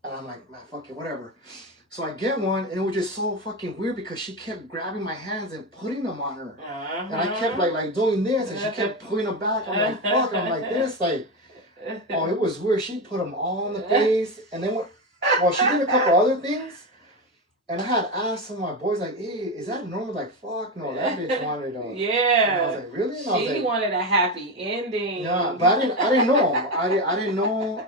And I'm like, man, fuck it, whatever. So I get one, and it was just so fucking weird because she kept grabbing my hands and putting them on her. And I kept like doing this, and she kept pulling them back. I'm like, fuck. I'm like this, like, oh, it was weird. She put them all in the face, and then she did a couple other things. And I had asked some of my boys, like, hey, is that normal? Like, fuck, no, that bitch wanted to. Yeah. And I was like, really? And she wanted a happy ending. Yeah, but I didn't know. I didn't know.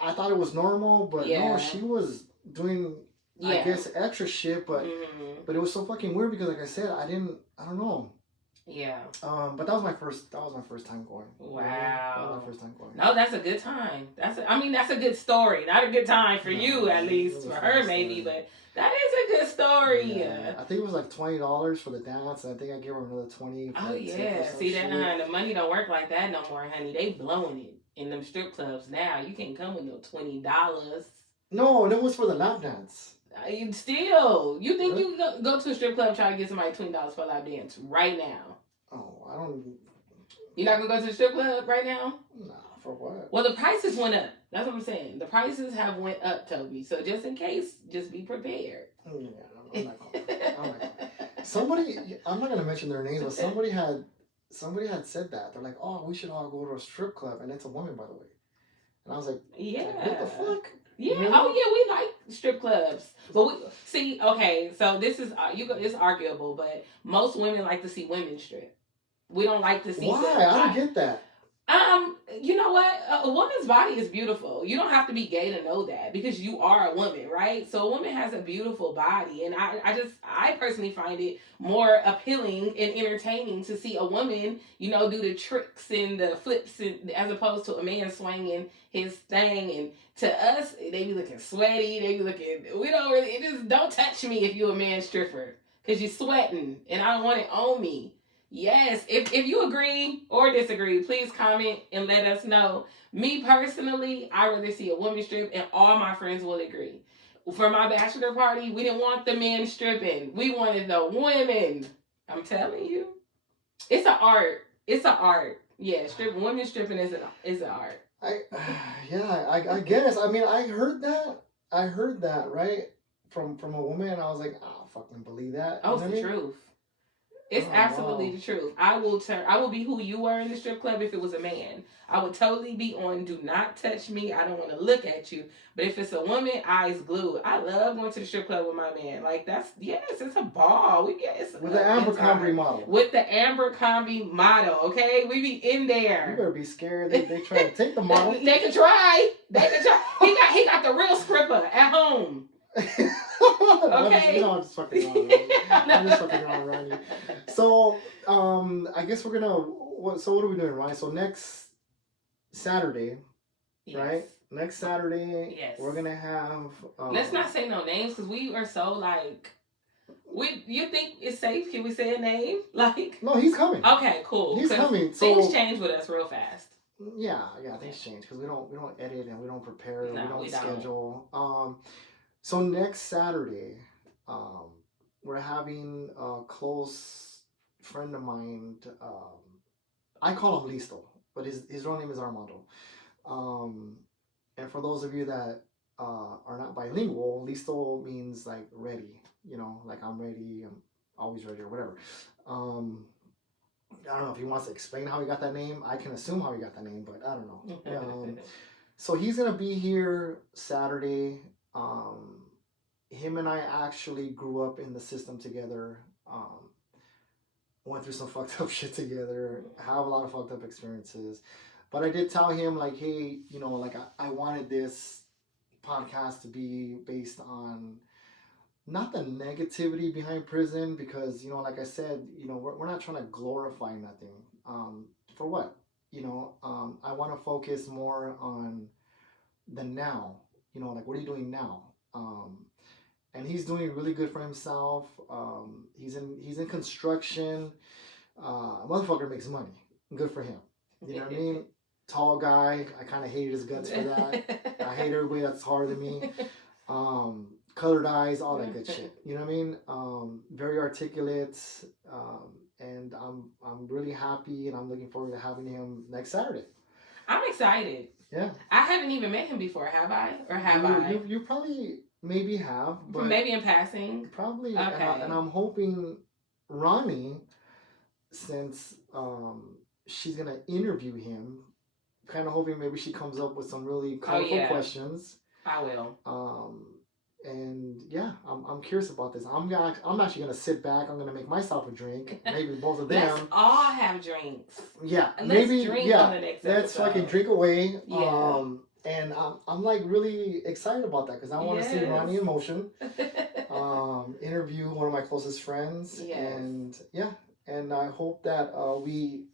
I thought it was normal, but no, she was doing, I guess, extra shit, but it was so fucking weird because, like I said, I don't know. Yeah. But that was my first time going. Wow. That was my first time going. No, that's a good time. That's a good story. Not a good time for you, at least. For her, maybe, but that is a good story. Yeah. I think it was like $20 for the dance, and I think I gave her another $20. Oh yeah. See that? The money don't work like that no more, honey. They blowing it in them strip clubs now. You can't come with no $20. No, that was for the lap dance. You think you go to a strip club and try to get somebody $20 for a lap dance right now? Oh, I don't. You're not gonna go to the strip club right now? Nah, for what? Well, the prices went up. That's what I'm saying. The prices have went up, Toby. So just in case, just be prepared. Yeah, I'm not going. Somebody, I'm not gonna mention their names, but somebody had said that. They're like, oh, we should all go to a strip club, and it's a woman, by the way. And I was like, what the fuck? Yeah. Really? Oh yeah, we like strip clubs, but we see. Okay, so this is it's arguable, but most women like to see women strip. We don't like to see. Why? I don't get that. You know what? A woman's body is beautiful. You don't have to be gay to know that because you are a woman, right? So a woman has a beautiful body, and I personally find it more appealing and entertaining to see a woman, do the tricks and the flips, as opposed to a man swinging his thing. And to us, they be looking sweaty. They be looking. We don't really. Don't touch me if you a man stripper because you're sweating, and I don't want it on me. Yes. If you agree or disagree, please comment and let us know. Me personally, I rather see a woman strip, and all my friends will agree. For my bachelor party, we didn't want the men stripping. We wanted the women. I'm telling you, it's an art. It's an art. Yeah, women stripping is an art. I guess. I mean, I heard that. I heard that right from a woman, and I was like, I don't fucking believe that. Oh, it's the truth. It's absolutely the truth. I will be who you were in the strip club if it was a man. I would totally be on do not touch me. I don't want to look at you. But if it's a woman, eyes glued. I love going to the strip club with my man. Like it's a ball. It's with the Abercrombie model. With the Abercrombie model, okay? We be in there. You better be scared. They try to take the model. They can try. He got the real stripper at home. Okay. I'm just fucking around, Ronnie. So, I guess we're gonna. What are we doing, Ronnie? So next Saturday, yes. Right? Next Saturday, yes, we're gonna have. Let's not say no names because we are so like. You think it's safe? Can we say a name? Like. No, he's coming. Okay, cool. He's coming. So, things change with us real fast. Yeah, things change because we don't edit and we don't prepare and we don't schedule. So next Saturday, we're having a close friend of mine. I call him Listo, but his real name is Armando. And for those of you that are not bilingual, Listo means like ready. You know, like I'm ready, I'm always ready, or whatever. I don't know if he wants to explain how he got that name. I can assume how he got that name, but I don't know. So he's gonna be here Saturday. Him and I actually grew up in the system together. Went through some fucked up shit together. Have a lot of fucked up experiences. But I did tell him like, hey, you know, like I wanted this podcast to be based on not the negativity behind prison because, you know, like I said, you know, we're not trying to glorify nothing. For what? You know, I want to focus more on the now. You know, like what are you doing now? And he's doing really good for himself. He's in construction. Motherfucker makes money. Good for him. You know what I mean? Tall guy. I kind of hated his guts for that. I hate everybody that's taller than me. Colored eyes, all that good shit. You know what I mean? Very articulate. And I'm really happy, and I'm looking forward to having him next Saturday. I'm excited. Yeah. I haven't even met him before, have I? Or have I? You probably maybe have. But maybe in passing. Probably. Okay. And I'm hoping Ronnie, since she's going to interview him, kind of hoping maybe she comes up with some really colorful questions. I will. And yeah, I'm curious about this. I'm actually gonna sit back. I'm gonna make myself a drink. Maybe both of them. Let's all have drinks. Yeah, let's maybe. Drink on the next let's fucking drink away. Yeah. And I'm like really excited about that because I want to see Ronnie in motion. Interview one of my closest friends. Yes. And I hope that we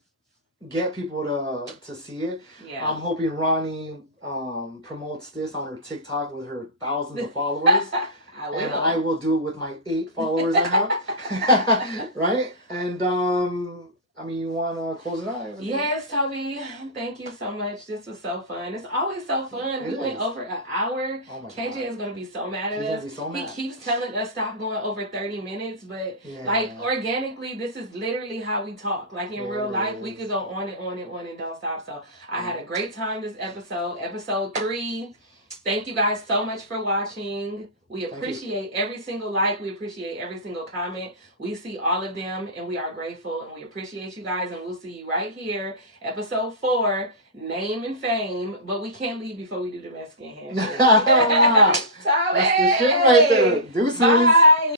get people to see it. Yeah. I'm hoping Ronnie promotes this on her TikTok with her thousands of followers. I will. And I will do it with my 8 followers I have. Right? And I mean, you want to close it out? Yes, Toby. Thank you so much. This was so fun. It's always so fun. We went over an hour. Oh my KJ God. is going to be so mad at us. He keeps telling us stop going over 30 minutes, but like organically, this is literally how we talk. Like in real life, we could go on and on and on and don't stop. So I had a great time this episode. Episode 3. Thank you guys so much for watching. We appreciate every single like. We appreciate every single comment. We see all of them, and we are grateful, and we appreciate you guys, and we'll see you right here. Episode 4, Name and Fame. But we can't leave before we do the Mexican handshake. That's the shit right there. Deuces. Bye.